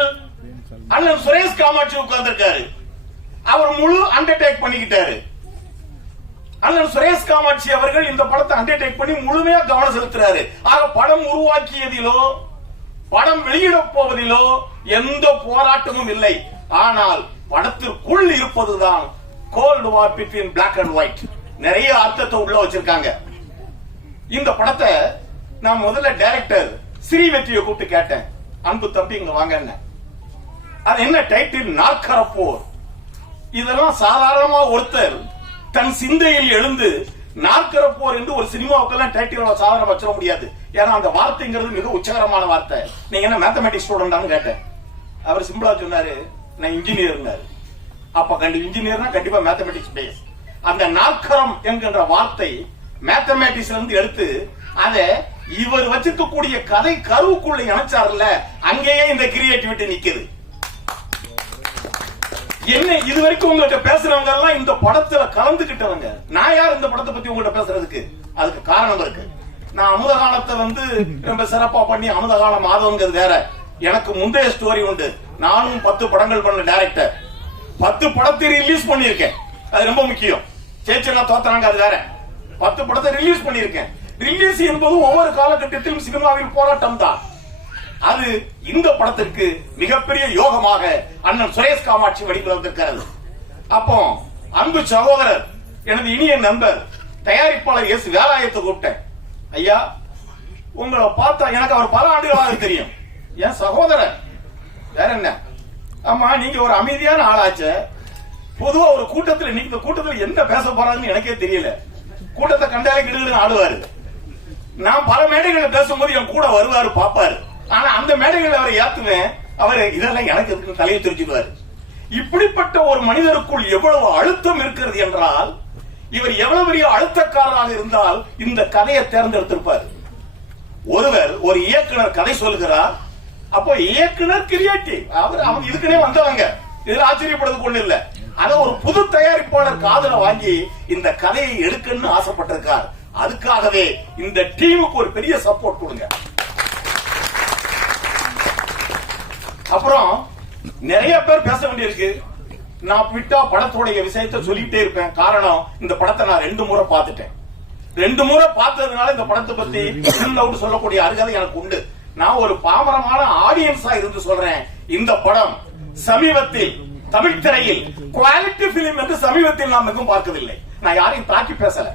அண்ணன் சுரேஷ் காமாட்சி உட்கார்ந்திருக்காரு, அவர் முழு அண்டர்டேக் பண்ணிக்கிட்டாரு. அண்ணன் சுரேஷ் காமாட்சி அவர்கள் இந்த படத்தை அண்டர்டேக் பண்ணி முழுமையா கவனம் செலுத்துறாரு. ஆக படம் உருவாக்கியதிலோ படம் வெளியிட போவதிலோ எந்த போராட்டமும் இல்லை. ஆனால் படத்திற்குள் இருப்பதுதான் cold war between black and white. நிறைய அர்த்தத்தை உள்ள வச்சிருக்காங்க. இந்த படத்தை நான் முதல்ல டைரக்டர் ஸ்ரீவெற்றியை கூப்பிட்டு கேட்டேன், அன்பு தம்பி இங்க வாங்க, என்ன அது என்ன டைட்டில்? நாற்கரப்போர். இதெல்லாம் சாதாரணமா ஒருத்தர் தன் சிந்தையில் எழுந்து நாற்கரப்போர் என்று ஒரு சினிமாவுக்கெல்லாம் டைட்டில் சாதாரண வச்சிட முடியாது. ஏன்னா அந்த வார்த்தைங்கிறது மிக உச்சகரமான வார்த்தை. நீங்க என்ன மேத்தமெட்டிக்ஸ் ஸ்டூடெண்டான்னு கேட்டேன். அவர் சிம்பிளா சொன்னாரு, நான் இன்ஜினியர். அப்ப இன்ஜினியர்னா கண்டிப்பா மேத்தமெட்டிக்ஸ் பேஸ். அந்த நாற்கரம் என்கின்ற வார்த்தை மேத்தமெட்டிக்ஸ்ல இருந்து எடுத்து அதை இவர் வச்சிருக்கக்கூடிய கதை கருவுக்குள்ள இணைச்சார்ல, அங்கேயே இந்த கிரியேட்டிவிட்டி நிக்குது. என்ன இதுவரைக்கும் உங்கள்கிட்ட பேசுறவங்க எல்லாம் இந்த படத்துல கலந்துகிட்டவங்க. நான் யார் இந்த படத்தை பத்தி உங்கள்கிட்ட பேசுறதுக்கு? அதுக்கு காரணம் இருக்கு. நான் அமுத காலத்தை ரொம்ப சிறப்பா பண்ணி அமுத காலம் மாதவங்கிறது வேற. எனக்கு முந்தைய ஸ்டோரி உண்டு. நானும் 10 படங்கள் பண்ண டைரக்டர். 10 படத்தை ரிலீஸ் பண்ணிருக்கேன். அது ரொம்ப முக்கியம். சேச்செல்லாம் தோத்துறாங்க, அது வேற. 10 படத்தை ரிலீஸ் பண்ணிருக்கேன். ரிலீஸ் என்பது ஒவ்வொரு காலகட்டத்திலும் சினிமாவில் போராட்டம் தான். அது இந்த படத்திற்கு மிகப்பெரிய யோகமாக அண்ணன் சுரேஷ் காமாட்சி வடிவில் வந்திருக்கிறது. அப்போ அன்பு சகோதரர், எனது இனிய நண்பர் தயாரிப்பாளர் எஸ் வேலாயத்தை கூப்பிட்டேன். ஐயா, உங்களை பார்த்தா எனக்கு அவர் பல ஆண்டுகளாக தெரியும், என் சகோதரர். வேற என்ன, ஆமா நீங்க ஒரு அமைதியான ஆளாச்ச. பொதுவா ஒரு கூட்டத்தில் நீங்க கூட்டத்தில் என்ன பேச போறாங்கன்னு எனக்கே தெரியல. கூட்டத்தை கண்டாலே கிடுகிடுன்னு ஆடுவாரு. நான் பல மேடைகளில் பேசும்போது என் கூட வருவாரு, பாப்பாரு. ஆனா அந்த மேடைகள் அவரை ஏத்துவேன், அவரு இதெல்லாம் எனக்கு இருக்கு தலையை தெரிஞ்சுக்குவாரு. இப்படிப்பட்ட ஒரு மனிதருக்குள் எவ்வளவு அழுத்தம் இருக்கிறது என்றால், இவர் எவ்வளவு பெரிய அழுத்தக்காரராக இருந்தால் இந்த கதையை தேர்ந்தெடுத்திருப்பார். ஒருவர் ஒரு இயக்குனர் கதை சொல்கிறார், அப்போ இயக்குனர் கிரியேட்டிவ், அவங்க இதுக்குனே வந்தவங்க, இதுல ஆச்சரியப்படுறது கொண்டு இல்ல. அத ஒரு புது தயாரிப்பாளர் காதல வாங்கி இந்த கதையை எடுக்கணும்னு ஆசைப்பட்டிருக்கார். அதுக்காகவே இந்த டீமுக்கு ஒரு பெரிய சப்போர்ட் கொடுங்க. அப்புறம் நிறைய பேர் பேச வேண்டியிருக்கு. நான் விட்டா படத்துடைய விஷயத்தை சொல்லிட்டே இருப்பேன். காரணம், இந்த படத்தை நான் 2 முறை பார்த்துட்டேன். 2 முறை பார்த்ததுனால இந்த படத்தை பத்தி சொல்லக்கூடிய அருகதை எனக்கு உண்டு. நான் ஒரு பாமரமான ஆடியன்ஸா இருந்து சொல்றேன். இந்த படம் சமீபத்தில் தமிழ் திரையில் குவாலிட்டி பிலிம் என்று சமீபத்தில் நாம் எங்கும் பார்க்கவில்லை. நான் யாரையும் தாக்கி பேசல.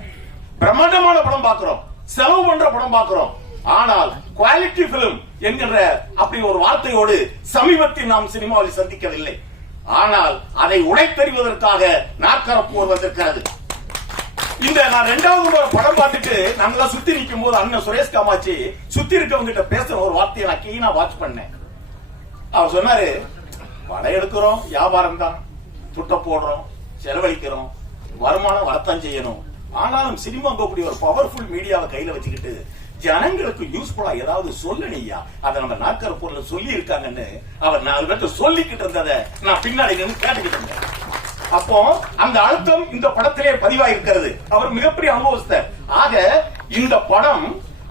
பிரம்மாண்டமான படம் பார்க்கிறோம், செலவு பண்ற படம் பார்க்கிறோம். ஆனால் குவாலிட்டி பிலிம் என்கிற அப்படி ஒரு வார்த்தையோடு சமீபத்தில் நாம் சினிமாவில் சந்திக்கவில்லை. ஆனால் அதை உடைத்தறிவதற்காக நாற்கரப்போர் வந்திருக்கிறது. இந்த நான் 2வது முறை படம் பார்த்துட்டு நாங்கெல்லாம் சுத்தி நிக்கும் போது அண்ணன் சுரேஷ் காமாட்சி சுத்தி இருக்கவங்க கிட்ட பேசுற ஒரு வார்த்தையை நான் கீழா வாட்ச் பண்ணேன். அவர் சொன்னாரு, படம் எடுக்கிறோம், வியாபாரம் தான், துட்ட போடுறோம், செலவழிக்கிறோம், வருமானம் வரத்தான் செய்யணும். ஆனாலும் சினிமா கூடிய ஒரு பவர்ஃபுல் மீடியாவை கையில வச்சுக்கிட்டு ஜனங்களுக்கு யூஸ்ஃபுல்லா ஏதாவது சொல்லணியா, அதை நம்ம நாக்கர பொருளை சொல்லி இருக்காங்கன்னு அவர் 4 பேர்த்த சொல்லிக்கிட்டு இருந்ததை நான் பின்னாடி நின்று கேட்டுக்கிட்டு இருந்தேன். அப்போ அந்த அழுத்தம் இந்த படத்திலே பதிவாயிருக்கிறது. அவர் மிகப்பெரிய அனுபவஸ்தர். ஆக இந்த படம்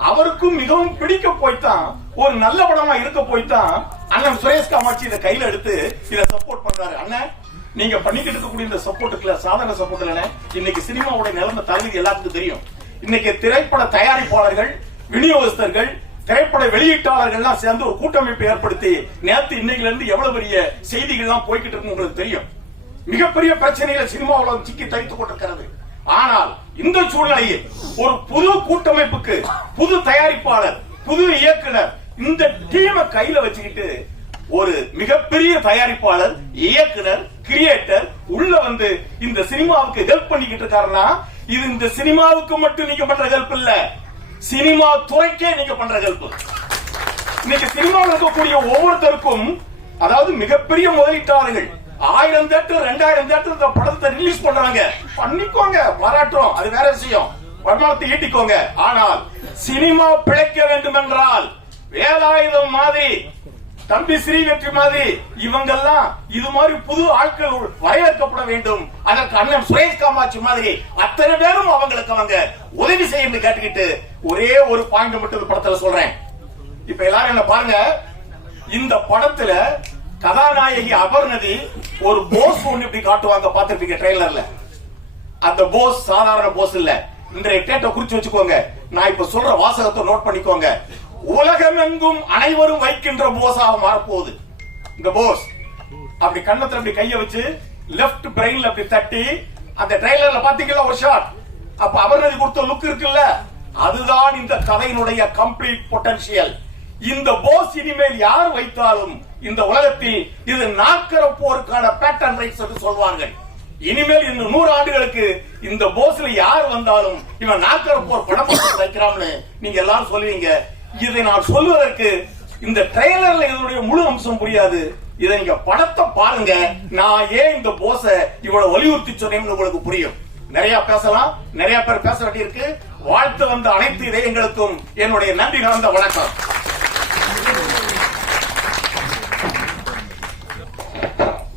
அவருக்கும் மிகவும் பிடிக்க போய்தான், ஒரு நல்ல படமா இருக்க போய்தான் அண்ணன் சுரேஷ் காமாட்சி இதை கையில எடுத்து இதை சப்போர்ட் பண்றாரு. அண்ணன், நீங்க பண்ணிக்கிட்டு இருக்கக்கூடிய இந்த சப்போர்ட்டுக்குள்ள சாதாரண சப்போர்ட் இல்ல. இன்னைக்கு சினிமாவுடைய நிலைமை தகுதி எல்லாத்துக்கும் தெரியும். இன்னைக்கு திரைப்பட தயாரிப்பாளர்கள், விநியோகஸ்தர்கள், திரைப்பட வெளியீட்டாளர்கள் சேர்ந்து ஒரு கூட்டமைப்பை ஏற்படுத்தி நேற்று இன்னைக்குல இருந்து எவ்வளவு பெரிய செய்திகள்லாம் போய்கிட்டு இருக்கு உங்களுக்கு தெரியும். மிகப்பெரிய பிரச்சனையில சினிமா உலகம் சிக்கி தவித்துக் கொண்டிருக்கிறது. ஆனால் இந்த சூழ்நிலையில் ஒரு புது கூட்டமைப்புக்கு, புது தயாரிப்பாளர், புது இயக்குனர், இந்த டீமை கையில வச்சுக்கிட்டு ஒரு மிகப்பெரிய தயாரிப்பாளர், இயக்குனர், கிரியேட்டர் உள்ள வந்து இந்த சினிமாவுக்கு ஹெல்ப் பண்ணிக்கிட்டு இருக்காருன்னா, இது இந்த சினிமாவுக்கு மட்டும் நீங்க பண்ற ஹெல்ப் இல்ல, சினிமா துறைக்கே நீங்க பண்ற ஹெல்ப். இன்னைக்கு சினிமாவில் இருக்கக்கூடிய ஒவ்வொருத்தருக்கும், அதாவது மிகப்பெரிய முதலீட்டாளர்கள் 1000 தேட்டர் 2000 தேட்டர் இந்த படத்தை ரிலீஸ் பண்றாங்க. பண்ணிக்கோங்க, பாராட்டுறோம், அது வேற விஷயம், வருமானத்தை ஈட்டிக்கோங்க. ஆனால் சினிமா பிழைக்க வேண்டும் என்றால் வேலாயுதம் மாதிரி, தம்பி ஸ்ரீவெற்றி மாதிரி இவங்கெல்லாம் இது மாதிரி புது ஆட்கள் வரவேற்கப்பட வேண்டும். அதற்கு அண்ணன் சுரேஷ் காமாட்சி மாதிரி அத்தனை பேரும் அவங்களுக்கு அவங்க உதவி செய்யணும்னு கேட்டுக்கிட்டு ஒரே ஒரு பாயிண்ட் மட்டும் இந்த படத்துல சொல்றேன். இப்ப எல்லாரும் என்ன பாருங்க, இந்த படத்துல கதாநாயகி அபர்ணதி ஒரு போஸ் ஒண்ணு இப்படி காட்டுவாங்க, பாத்துருப்பீங்க ட்ரெய்லர்ல. அந்த போஸ் சாதாரண போஸ் இல்ல. இன்றைய டேட்டை குறிச்சு வச்சுக்கோங்க. நான் இப்ப சொல்ற வாசகத்தை நோட் பண்ணிக்கோங்க. உலகமெங்கும் அனைவரும் வைக்கின்ற போஸாக மாறப்போகுது இந்த போஸ். அப்படி கண்ணத்துல அப்படி கைய வச்சு லெப்ட் பிரெயின்ல அப்படி தட்டி, அந்த ட்ரெய்லர்ல பாத்தீங்களா ஒரு ஷாட், அப்ப அபர்ணதி கொடுத்த லுக் இருக்குல்ல, அதுதான் இந்த கதையினுடைய கம்ப்ளீட் பொட்டன்ஷியல். இந்த போஸ் இனிமேல் யார் வைத்தாலும் இந்த உலகத்தில் இது நாற்கர போருக்கான பேட்டர்ன் ரைட்ஸ் என்று சொல்வார்கள். இனிமேல் இந்த 100 ஆண்டுகளுக்கு இந்த போஸ்ல யார் வந்தாலும் இவன் நாற்கர போர் படம் வைக்கிறான்னு நீங்க எல்லாரும் சொல்லுவீங்க. இதை நான் சொல்வதற்கு இந்த ட்ரெய்லர்ல இதனுடைய முழு அம்சம் புரியாது. இதை நீங்க படத்தை பாருங்க, நான் ஏன் இந்த போஸ இவ்வளவு வலியுறுத்தி சொன்னேன்னு உங்களுக்கு புரியும். நிறைய பேசலாம், நிறைய பேர் பேச வேண்டியிருக்கு. வாழ்த்து வந்த அனைத்து இதயங்களுக்கும் என்னுடைய நன்றி கலந்த வணக்கம்.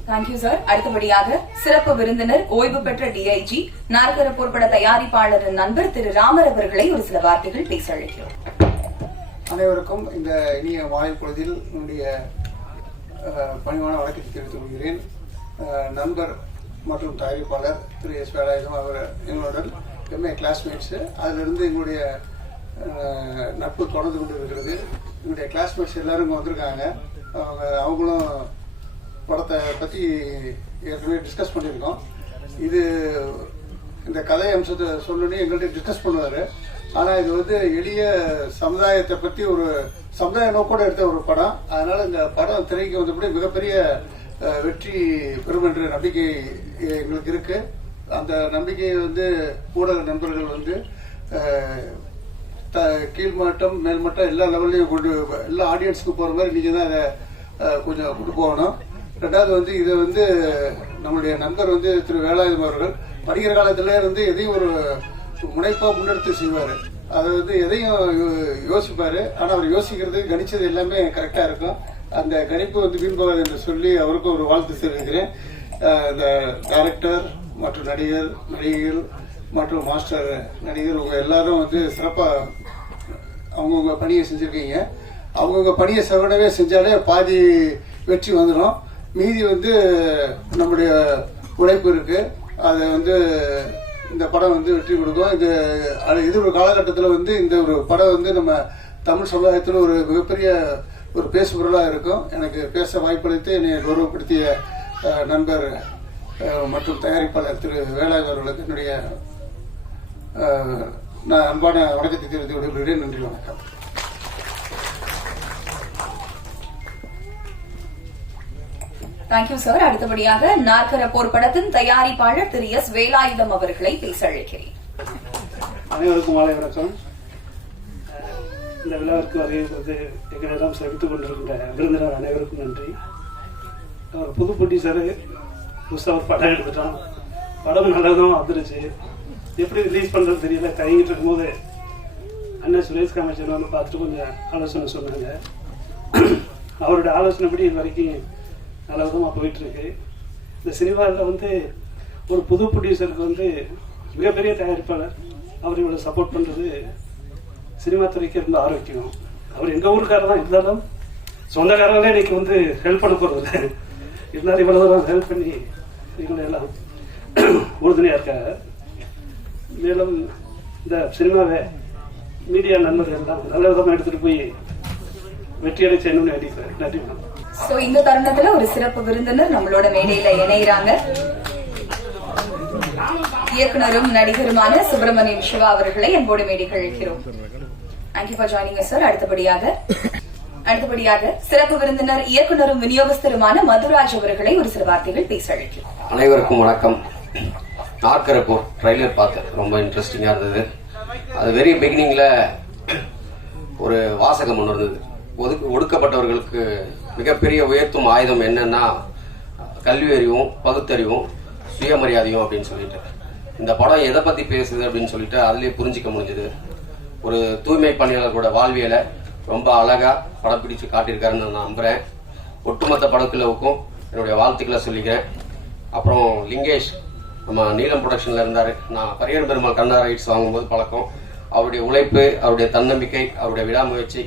Thank you sir. அடுத்தபடியாக சிறப்பு விருந்தினர், ஓய்வு பெற்ற டிஐஜி, நாற்கர போர் பட தயாரிப்பாளரின் நண்பர் திரு ராமர் அவர்களை ஒரு சில வார்த்தைகள் பேச அழைக்கிறோம். அனைவருக்கும் இந்த இனிய வாயில் பொழுதில் என்னுடைய பணிவான வணக்கத்தை தெரிவித்துக் கொள்கிறேன். நண்பர் மற்றும் தயாரிப்பாளர் திரு எஸ் வேலாயுதம் அவர் எங்களுடன் எம்ஏ கிளாஸ்மேட்ஸு. அதிலிருந்து எங்களுடைய நட்பு தொடர்ந்து கொண்டு இருக்கிறது. எங்களுடைய கிளாஸ்மேட்ஸ் எல்லாரும் இங்கே வந்திருக்காங்க. அவங்களும் படத்தை பற்றி ஏற்கனவே டிஸ்கஸ் பண்ணியிருக்கோம். இது இந்த கதை அம்சத்தை சொல்லணும்னு எங்கள்கிட்ட டிஸ்கஸ் பண்ணுவார். ஆனால் இது வந்து எளிய சமுதாயத்தை பற்றி ஒரு சமுதாய நோக்கோடு எடுத்த ஒரு படம். அதனால இந்த படம் திரைக்கு வந்தபடி மிகப்பெரிய வெற்றி பெறும் என்ற நம்பிக்கை எங்களுக்கு இருக்கு. அந்த நம்பிக்கையை வந்து ஊடக நண்பர்கள் வந்து கீழ்மட்டம் மேல்மட்டம் எல்லா லெவல்லையும் கொண்டு, எல்லா ஆடியன்ஸுக்கு போகிற மாதிரி நீங்கள் தான் அதை கொஞ்சம் கொண்டு போகணும். ரெண்டாவது வந்து இதை வந்து நம்முடைய நண்பர் வந்து திரு வேலாயுதம் அவர்கள் படிக்கிற காலத்துல இருந்து எதையும் ஒரு முனைப்பா முன்னெடுத்து செய்வார். அதை வந்து எதையும் யோசிப்பாரு. ஆனால் அவர் யோசிக்கிறது, கணிச்சது எல்லாமே கரெக்டா இருக்கும். அந்த கணிப்பு வந்து வீண்பவர் என்று சொல்லி அவருக்கும் ஒரு வாழ்த்து தெரிவிக்கிறேன். இந்த டைரக்டர் மற்றும் நடிகர்கள் மற்றும் மாஸ்டர் நடிகர் உங்க எல்லாரும் வந்து சிறப்பா அவங்கவுங்க பணியை செஞ்சிருக்கீங்க. அவங்கவுங்க பணியை செவனவே செஞ்சாலே பாதி வெற்றி வந்துடும். மீதி வந்து நம்முடைய உழைப்பு இருக்கு. அதை வந்து இந்த படம் வந்து வெற்றி கொடுக்கும். இது ஒரு காலகட்டத்தில் வந்து இந்த ஒரு படம் வந்து நம்ம தமிழ் சமுதாயத்தில் ஒரு மிகப்பெரிய ஒரு பேசுபொருளாக இருக்கும். எனக்கு பேச வாய்ப்பளித்து என்னை கௌரவப்படுத்திய நண்பர் மற்றும் தயாரிப்பாளர் திரு வேலாயுதம் அவர்களுக்கு என்னுடைய நான் அன்பான வணக்கத்தை தெரிவித்துக் கொள்கிறேன். நன்றி, வணக்கம். Thank you sir. அடுத்தபடியாக நாற்கர போர் படத்தின் தயாரிப்பாளர் திரு எஸ் வேலாயுதம் அவர்களை பேச அழைக்கிறேன். அனைவருக்கும் மாலை வணக்கம். இந்த விழாவிற்கு வருகிறது எங்களிடம் எடுத்துக் கொண்டிருக்கின்ற விருந்தினர் அனைவருக்கும் நன்றி. அவர் புது ப்ரொடியூசரு புதுசாக ஒரு படம் எடுத்துட்டோம். படம் நல்லதும் வந்துருச்சு. எப்படி ரிலீஸ் பண்ணுறது தெரியல. தயங்கிட்டு இருக்கும்போது அண்ணன் சுரேஷ் காமேஸ்வரன் வந்து பார்த்துட்டு கொஞ்சம் ஆலோசனை சொன்னாங்க. அவருடைய ஆலோசனைப்படி இது வரைக்கும் நல்ல விதமாக போயிட்டுருக்கு. இந்த சினிமாவில் வந்து ஒரு புது ப்ரொடியூசருக்கு வந்து மிகப்பெரிய தயாரிப்பாளர் அவர் இவ்வளோ சப்போர்ட் பண்ணுறது சினிமா துறைக்கு இருந்த ஆரோக்கியம். அவர் எங்கள் ஊருக்காரர் தான், இருந்தாலும் சொந்தக்காரங்களே இன்னைக்கு வந்து ஹெல்ப் பண்ண போகிறதில்ல. இருந்தாலும் இவ்வளோ தூரம் ஹெல்ப் பண்ணி இவங்களை எல்லாம் உறுதுணையாக இருக்காங்க. மேலும் இந்த சினிமாவை மீடியா நண்பர்கள் எல்லாம் நல்ல விதமாக எடுத்துகிட்டு போய் வெற்றியடை செய்யணும்னு வேண்டிக்கிறேன். நன்றி. சோ இந்த தருணத்துல ஒரு சிறப்பு விருந்தினர் நம்மளோட மேடையில இணைகிறாங்க. இயக்குனரும் நடிகருமான சுப்பிரமணியம் சிவா அவர்களை என்போடு மேடைக்கு அழைக்கிறோம். Thank you for joining sir. அடுத்தபடியாக சிறப்பு விருந்தினர் இயக்குனரும் விநியோகஸ்தருமான மதுராஜ் அவர்களை ஒரு சில வார்த்தைகள் பேச அழைக்கிறோம். அனைவருக்கும் வணக்கம். நாற்கரப்போர் ட்ரைலர் பார்த்தேன், ரொம்ப இன்ட்ரெஸ்டிங்கா இருந்தது. அது வெரி பிகினிங்ல ஒரு வாசகம் ஒன்று இருந்தது. ஒடுக்கப்பட்டவர்களுக்கு மிகப்பெரிய உயர்த்தும் ஆயுதம் என்னன்னா கல்வி அறிவும் பகுத்தறிவும் சுயமரியாதையும் அப்படின்னு சொல்லிட்டு, இந்த படம் எதை பத்தி பேசுது அப்படின்னு சொல்லிட்டு அதுலயே புரிஞ்சிக்க முடிஞ்சது. ஒரு தூய்மை பணியாளர்களோட வாழ்வியலை ரொம்ப அழகா படம் பிடிச்சு காட்டியிருக்காருன்னு நான் நம்புறேன். ஒட்டுமொத்த படக்குழுவுக்கும் என்னுடைய வாழ்த்துக்களை சொல்லிக்கிறேன். அப்புறம் லிங்கேஷ் நம்ம நீலம் ப்ரொடக்ஷன்ல இருந்தாரு. நான் பரியன் பெருமாள் கண்ணா ரைட்ஸ் வாங்கும்போது பழக்கம். அவருடைய உழைப்பு, அவருடைய தன்னம்பிக்கை, அவருடைய விடாமுயற்சி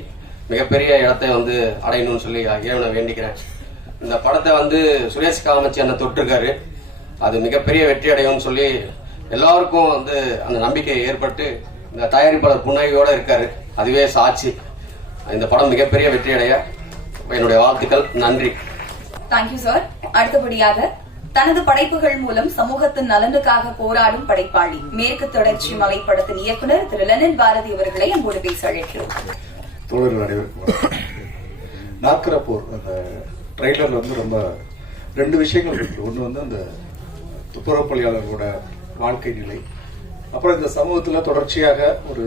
மிகப்பெரிய இடத்தை வந்து அடையணும்னு சொல்லி இறைவனை வேண்டிக்கிறேன். இந்த படத்தை வந்து சுரேஷ் காமச்சி அண்ணன் தொட்டிருக்காரு. அது மிகப்பெரிய வெற்றி அடையும்னு சொல்லி எல்லாருக்கும் வந்து அந்த நம்பிக்கை ஏற்பட்டு இந்த தயாரிப்பாளர் புன்னகையோட இருக்காரு. அதுவே சாட்சி. இந்த படம் மிகப்பெரிய வெற்றி அடைய என்னுடைய வாழ்த்துக்கள். நன்றி. Thank you sir. அடுத்தபடியாக தனது படைப்புகள் மூலம் சமூகத்தின் நலனுக்காக போராடும் படைப்பாளி மேற்கு தொடர்ச்சி மலை படத்தின் இயக்குனர் திரு லெனின் பாரதி அவர்களை அன்போடு பேச அழைக்கிறோம். தோழர்கள் அனைவருக்கும் நாற்கரப்போர் அந்த ட்ரெய்லர்ல வந்து ரொம்ப 2 விஷயங்கள் இருக்கு. ஒன்று வந்து அந்த துப்புரவு பணியாளர்களோட வாழ்க்கை நிலை, அப்புறம் இந்த சமூகத்தில் தொடர்ச்சியாக ஒரு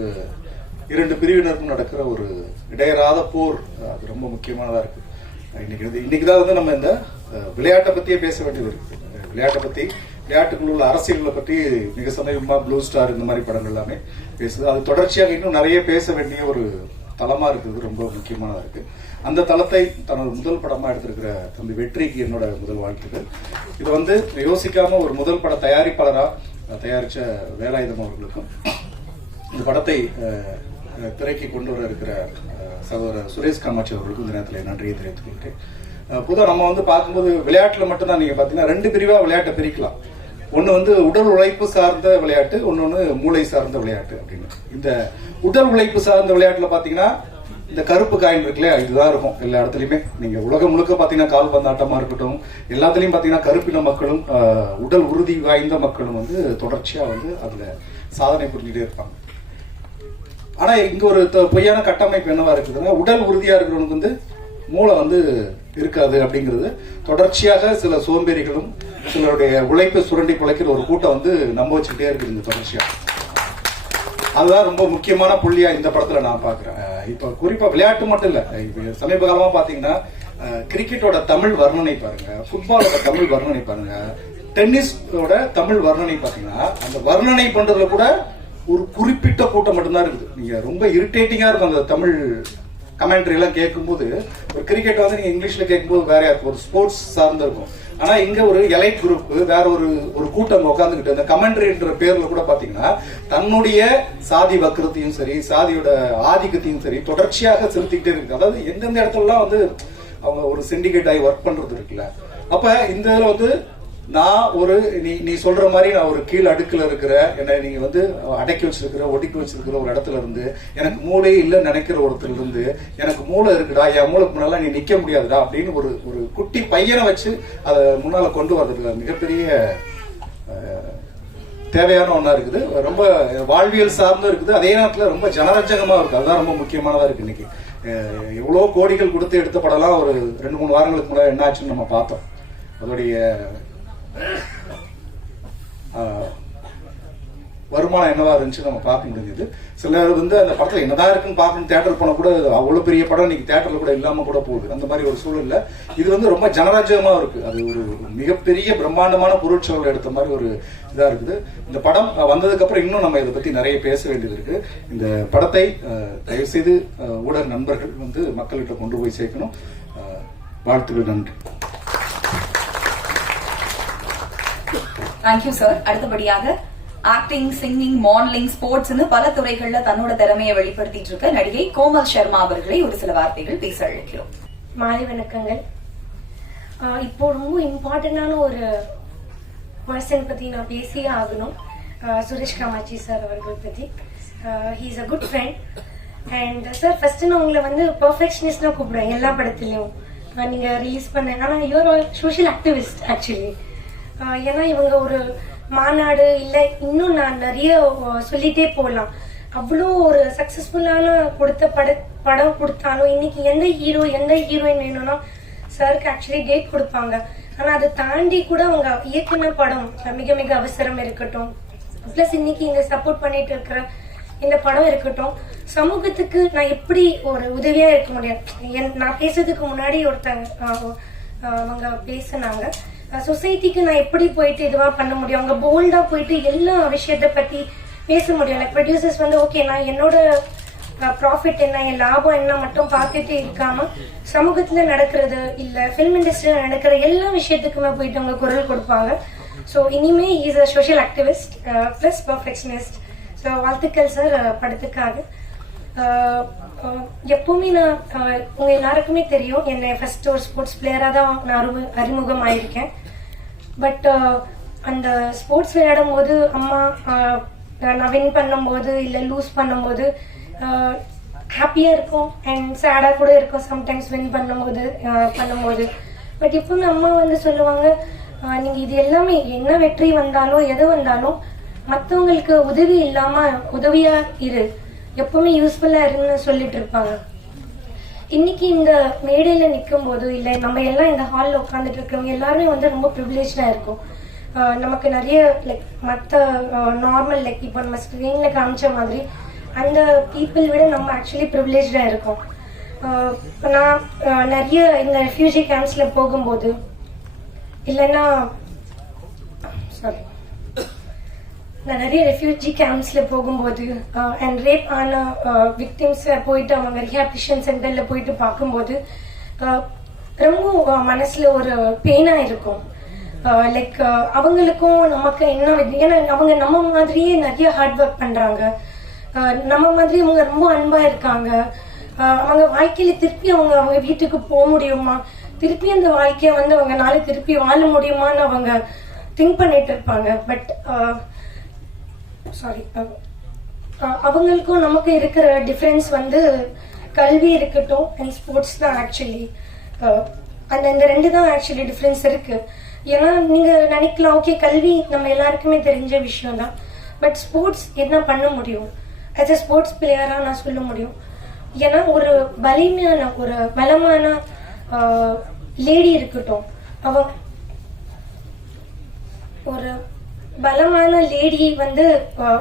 2 பிரிவினருக்கும் நடக்கிற ஒரு இடையறாத போர். அது ரொம்ப முக்கியமானதா இருக்கு. இன்னைக்குதான் வந்து நம்ம இந்த விளையாட்டை பத்தியே பேச வேண்டியது இருக்கு. விளையாட்டை பத்தி, விளையாட்டுக்குள்ள உள்ள அரசியல்களை பற்றி மிக சமீபமா ப்ளூ ஸ்டார் இந்த மாதிரி படங்கள் எல்லாமே பேசுது. அது தொடர்ச்சியாக இன்னும் நிறைய பேச வேண்டிய ஒரு தளமா இருக்குது. ரொம்ப முக்கியமானதா இருக்கு. அந்த தளத்தை தனது முதல் படமா எடுத்திருக்கிற தம்பி வெற்றிக்கு என்னோட முதல் வாழ்த்துக்கள். இது வந்து யோசிக்காம ஒரு முதல் பட தயாரிப்பாளரா தயாரிச்ச வேலாயுதம் அவர்களுக்கும், இந்த படத்தை திரைக்கு கொண்டு வர இருக்கிற சகோதரர் சுரேஷ் காமாட்சி அவர்களுக்கும் இந்த நேரத்தில் நன்றியை தெரிவித்துக் கொள்கிறேன். பொதுவாக நம்ம வந்து பார்க்கும்போது விளையாட்டுல மட்டும்தான் நீங்க பாத்தீங்கன்னா 2 பிரிவா விளையாட்டை பிரிக்கலாம். ஒன்னு வந்து உடல் உழைப்பு சார்ந்த விளையாட்டு, ஒன்னொன்னு மூளை சார்ந்த விளையாட்டு அப்படின்னு. இந்த உடல் உழைப்பு சார்ந்த விளையாட்டுல பாத்தீங்கன்னா இந்த கருப்பு காயின் இருக்குல்ல, இதுதான் இருக்கும் எல்லா இடத்துலயுமே. நீங்க உலகம் முழுக்க பாத்தீங்கன்னா கால்பந்தாட்டமா இருக்கட்டும், எல்லாத்துலயும் பாத்தீங்கன்னா கருப்பின மக்களும் உடல் உறுதி வாய்ந்த மக்களும் வந்து தொடர்ச்சியா வந்து அதுல சாதனை புரிஞ்சுட்டே இருப்பாங்க. ஆனா இங்க ஒரு பொய்யான கட்டமைப்பு என்னவா இருக்குதுன்னா, உடல் உறுதியா இருக்கிறவனுக்கு வந்து மூளை வந்து இருக்காது அப்படிங்கிறது தொடர்ச்சியாக சில சோம்பேறிகளும் சிலருடைய உழைப்பை சுரண்டி குலைக்கிற ஒரு கூட்டம் வந்து நம்ப வச்சுக்கிட்டே இருக்குது தொடர்ச்சியா. அதுதான் ரொம்ப முக்கியமான புள்ளியா இந்த படத்துல நான் பாக்குறேன். இப்ப குறிப்பா விளையாட்டு மட்டும் இல்ல, இப்ப சமீப காலமா பாத்தீங்கன்னா கிரிக்கெட்டோட தமிழ் வர்ணனை பாருங்க, ஃபுட்பாலோட தமிழ் வர்ணனை பாருங்க, டென்னிஸோட தமிழ் வர்ணனை பாத்தீங்கன்னா அந்த வர்ணனை பண்றதுல கூட ஒரு குறிப்பிட்ட கூட்டம் மட்டும்தான் இருக்குது. நீங்க ரொம்ப இரிட்டேட்டிங்கா இருக்கும் அந்த தமிழ் கமெண்ட்ரி எல்லாம் கேட்கும்போது. ஒரு கிரிக்கெட் வந்து நீங்க இங்கிலீஷ்ல கேட்கும்போது வேற யாருக்கும் ஒரு ஸ்போர்ட்ஸ் சார்ந்த இருக்கும். ஆனா இங்க ஒரு எலைட் குரூப் வேற ஒரு கூட்டம் உட்காந்துக்கிட்டு அந்த கமெண்ட்ரின்ற பேர்ல கூட பாத்தீங்கன்னா தன்னுடைய சாதி வக்கரத்தையும் சரி, சாதியோட ஆதிக்கத்தையும் சரி தொடர்ச்சியாக செலுத்திக்கிட்டே இருக்கு. அதாவது எந்தெந்த இடத்துலலாம் வந்து அவங்க ஒரு சிண்டிகேட் ஆகி ஒர்க் பண்றது இருக்குல்ல. அப்ப இந்த இதுல வந்து நான் ஒரு நீ சொல்ற மாதிரி நான் ஒரு கீழ் அடுக்குல இருக்கிற, என்ன நீங்க வந்து அடக்கி வச்சிருக்கிற, ஒடுக்கி வச்சிருக்கிற ஒரு இடத்துல இருந்து, எனக்கு மூளையே இல்லைன்னு நினைக்கிற ஒருத்தர் இருந்து, எனக்கு மூளை இருக்குடா, என் மூளைக்கு முன்னால நீ நிக்க முடியாதுடா அப்படின்னு ஒரு குட்டி பையனை வச்சு அதை முன்னால கொண்டு வர்றதுல மிகப்பெரிய தேவையான ஒண்ணா இருக்குது. ரொம்ப வாழ்வியல் சார்ந்தும் இருக்குது, அதே நேரத்துல ரொம்ப ஜனரஞ்சகமா இருக்கு. அதுதான் ரொம்ப முக்கியமானதா இருக்கு. இன்னைக்கு எவ்வளவு கோடிகள் கொடுத்து எடுத்த படம்லாம் ஒரு 2-3 வாரங்களுக்கு முன்னாடி என்ன ஆச்சுன்னு நம்ம பார்த்தோம். அதோடைய வருமானம் என்னவா இருந்துச்சு நம்ம பார்க்க முடிஞ்சது. சிலர் வந்து அந்த படத்துல என்னதான் இருக்குன்னு பார்க்கணும் தியேட்டர் போன கூட அவ்வளவு பெரிய படம் இன்னைக்கு தியேட்டர்ல கூட இல்லாம கூட போகுது. அந்த மாதிரி ஒரு சூழல்ல இது வந்து ரொம்ப ஜனரஞ்சகமா இருக்கு. அது ஒரு மிகப்பெரிய பிரம்மாண்டமான பொருட்செலவு எடுத்த மாதிரி ஒரு இதா இருக்குது. இந்த படம் வந்ததுக்கு அப்புறம் இன்னும் நம்ம இதை பத்தி நிறைய பேச வேண்டியது இருக்கு. இந்த படத்தை தயவு செய்து ஊடக நண்பர்கள் வந்து மக்கள்கிட்ட கொண்டு போய் சேர்க்கணும். வாழ்த்துக்கள். நன்றி. Thank you sir. அடுத்தபடியாக ஆக்டிங், சிங்கிங், மாடலிங், ஸ்போர்ட்ஸ் பல துறைகள்ல தன்னோட திறமையை வெளிப்படுத்திட்டு இருக்க நடிகை கோமல் சர்மா அவர்களை ஒரு சில வார்த்தைகள் பேச அழைக்கிறோம். மாலை வணக்கங்கள். இப்போ ரொம்ப இம்பார்ட்டன்டான ஒரு பர்சன் பத்தி நான் பேசியே ஆகணும். சுரேஷ் காமாட்சி சார் அவர்கள் பத்தி. He is a good friend. And sir first நான் உங்களை வந்து பெர்ஃபெக்ஷனிஸ்டா கூப்பிடுவேன் எல்லா படத்துலயும். நீங்க ரிலீஸ் பண்ண ஆனா யூஆர் சோஷியல் ஆக்டிவிஸ்ட் ஆக்சுவலி. ஏன்னா இவங்க ஒரு மாநாடு இல்ல இன்னும் நான் நிறைய சொல்லிட்டே போகலாம். அவ்வளோ ஒரு சக்சஸ்ஃபுல்லான படம் கொடுத்தாலும் இன்னைக்கு எந்த ஹீரோ எந்த ஹீரோயின் வேணும்னா சாருக்கு ஆக்சுவலி டேட் கொடுப்பாங்க. ஆனா அதை தாண்டி கூட அவங்க இயக்குன படம் மிக மிக அவசரம் இருக்கட்டும், பிளஸ் இன்னைக்கு இந்த சப்போர்ட் பண்ணிட்டு இருக்கிற இந்த படம் இருக்கட்டும், சமூகத்துக்கு நான் எப்படி ஒரு உதவியா இருக்க முடியும். நான் பேசுறதுக்கு முன்னாடி அவங்க பேசினாங்க, சொசைட்டிக்கு நான் எப்படி போயிட்டு இதுவா பண்ண முடியும், அவங்க போல்டா போயிட்டு எல்லா விஷயத்த பத்தி பேச முடியும். லைக் ப்ரொடியூசர்ஸ் வந்து ஓகே நான் என்னோட ப்ராஃபிட் என்ன என் லாபம் என்ன மட்டும் பார்த்துட்டு இருக்காம சமூகத்துல நடக்கிறது இல்ல ஃபிலிம் இண்டஸ்ட்ரியில நடக்கிற எல்லா விஷயத்துக்குமே போயிட்டு அவங்க குரல் கொடுப்பாங்க. ஸோ இனிமே is a social activist plus perfectionist. So வாழ்த்துக்கள் சார் படத்துக்காக. எப்பவுமே நான் உங்க எல்லாருக்குமே தெரியும் என்னை ஃபர்ஸ்ட் ஒரு ஸ்போர்ட்ஸ் பிளேயரா தான் நான் அறிமுகம் ஆயிருக்கேன். பட் அந்த ஸ்போர்ட்ஸ் விளையாடும் போது அம்மா நான் வின் பண்ணும்போது இல்லை லூஸ் பண்ணும்போது ஹாப்பியா இருக்கும் அண்ட் சேடா கூட இருக்கும் சம்டைம்ஸ் வின் பண்ணும்போது. பட் எப்பவுமே அம்மா வந்து சொல்லுவாங்க, நீங்க இது எல்லாமே என்ன வெற்றி வந்தாலும் எது வந்தாலும் மற்றவங்களுக்கு உதவி இல்லாம உதவியா இரு, எப்பவுமே யூஸ்ஃபுல்லா இருன்னு சொல்லிட்டு இருப்பாங்க. இன்னைக்கு இந்த மேடையில நிற்கும் போது இல்ல நம்ம எல்லாம் இந்த ஹால்ல உட்காந்துட்டு இருக்கிறவங்க எல்லாருமே வந்து ரொம்ப ப்ரிவிலேஜ்டா இருக்கும். நமக்கு நிறைய லைக் மற்ற நார்மல் லைக் இப்போ நம்ம ஸ்கிரீன்ல காமிச்ச மாதிரி அந்த பீப்புள் விட நம்ம ஆக்சுவலி ப்ரிவிலேஜ்டா இருக்கோம். நான் நிறைய இந்த ரெஃப்யூஜி கேம்ப்ஸ்ல போகும்போது இல்லைன்னா நான் நிறைய ரெஃப்யூஜி கேம்ப்ஸ்ல போகும்போது அண்ட் ரேப் ஆன விக்டிம்ஸ் போயிட்டு அவங்க ரிஹாபிலிட்டேஷன் சென்டர்ல போயிட்டு பார்க்கும்போது ரொம்ப மனசுல ஒரு பெயினா இருக்கும். லைக் அவங்களுக்கும் நமக்கு என்ன, ஏன்னா அவங்க நம்ம மாதிரியே நிறைய ஹார்ட் ஒர்க் பண்றாங்க, நம்ம மாதிரி அவங்க ரொம்ப அன்பா இருக்காங்க. அவங்க வாழ்க்கையில திருப்பி அவங்க வீட்டுக்கு போக முடியுமா, திருப்பி அந்த வாழ்க்கைய வந்து அவங்க நாளை திருப்பி வாழ முடியுமான்னு அவங்க திங்க் பண்ணிட்டு இருப்பாங்க. பட் அவங்களுக்கும் நமக்கு இருக்கிற டிஃபரன்ஸ் வந்து கல்வி இருக்கட்டும் அண்ட் ஸ்போர்ட்ஸ் தான் ஆக்சுவலி. இந்த ரெண்டு தான் ஆக்சுவலி டிஃபரன்ஸ் இருக்கு. ஏன்னா நீங்க நினைக்கலாம் ஓகே கல்வி நம்ம எல்லாருக்குமே தெரிஞ்ச விஷயம் தான், பட் ஸ்போர்ட்ஸ் என்ன பண்ண முடியும் ஆஸ் எ ஸ்போர்ட்ஸ் பிளேயரா நான் சொல்ல முடியும். ஏன்னா ஒரு பலமான லேடி இருக்கட்டும், அவங்க ஒரு பலமான லேடி வந்து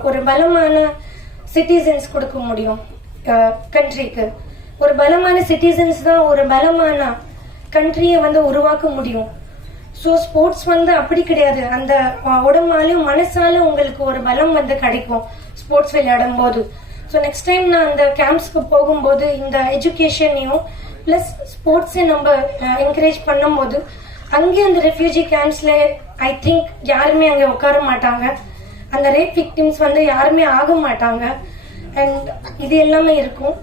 ஒரு பலமான சிட்டிசன்ஸ் கொடுக்க முடியும் கண்ட்ரிக்கு. ஒரு பலமான சிட்டிசன்ஸ் தான் ஒரு பலமான கண்ட்ரியை வந்து உருவாக்க முடியும். ஸோ ஸ்போர்ட்ஸ் வந்து அப்படி கிடையாது, அந்த உடம்பாலும் மனசாலும் உங்களுக்கு ஒரு பலம் வந்து கிடைக்கும் ஸ்போர்ட்ஸ் விளையாடும் போது. ஸோ நெக்ஸ்ட் டைம் நான் அந்த கேம்ப்ஸ்க்கு போகும்போது இந்த எஜுகேஷனையும் பிளஸ் ஸ்போர்ட்ஸை நம்ம என்கரேஜ் பண்ணும்போது அங்கே அந்த ரெஃப்யூஜி கேம்ப்ஸ்ல ஐ திங்க் யாருமே அங்கே உட்கார மாட்டாங்க, அந்த ரேப் விக்டிம்ஸ் வந்து யாருமே ஆக மாட்டாங்க அண்ட் இது எல்லாமே இருக்கும்.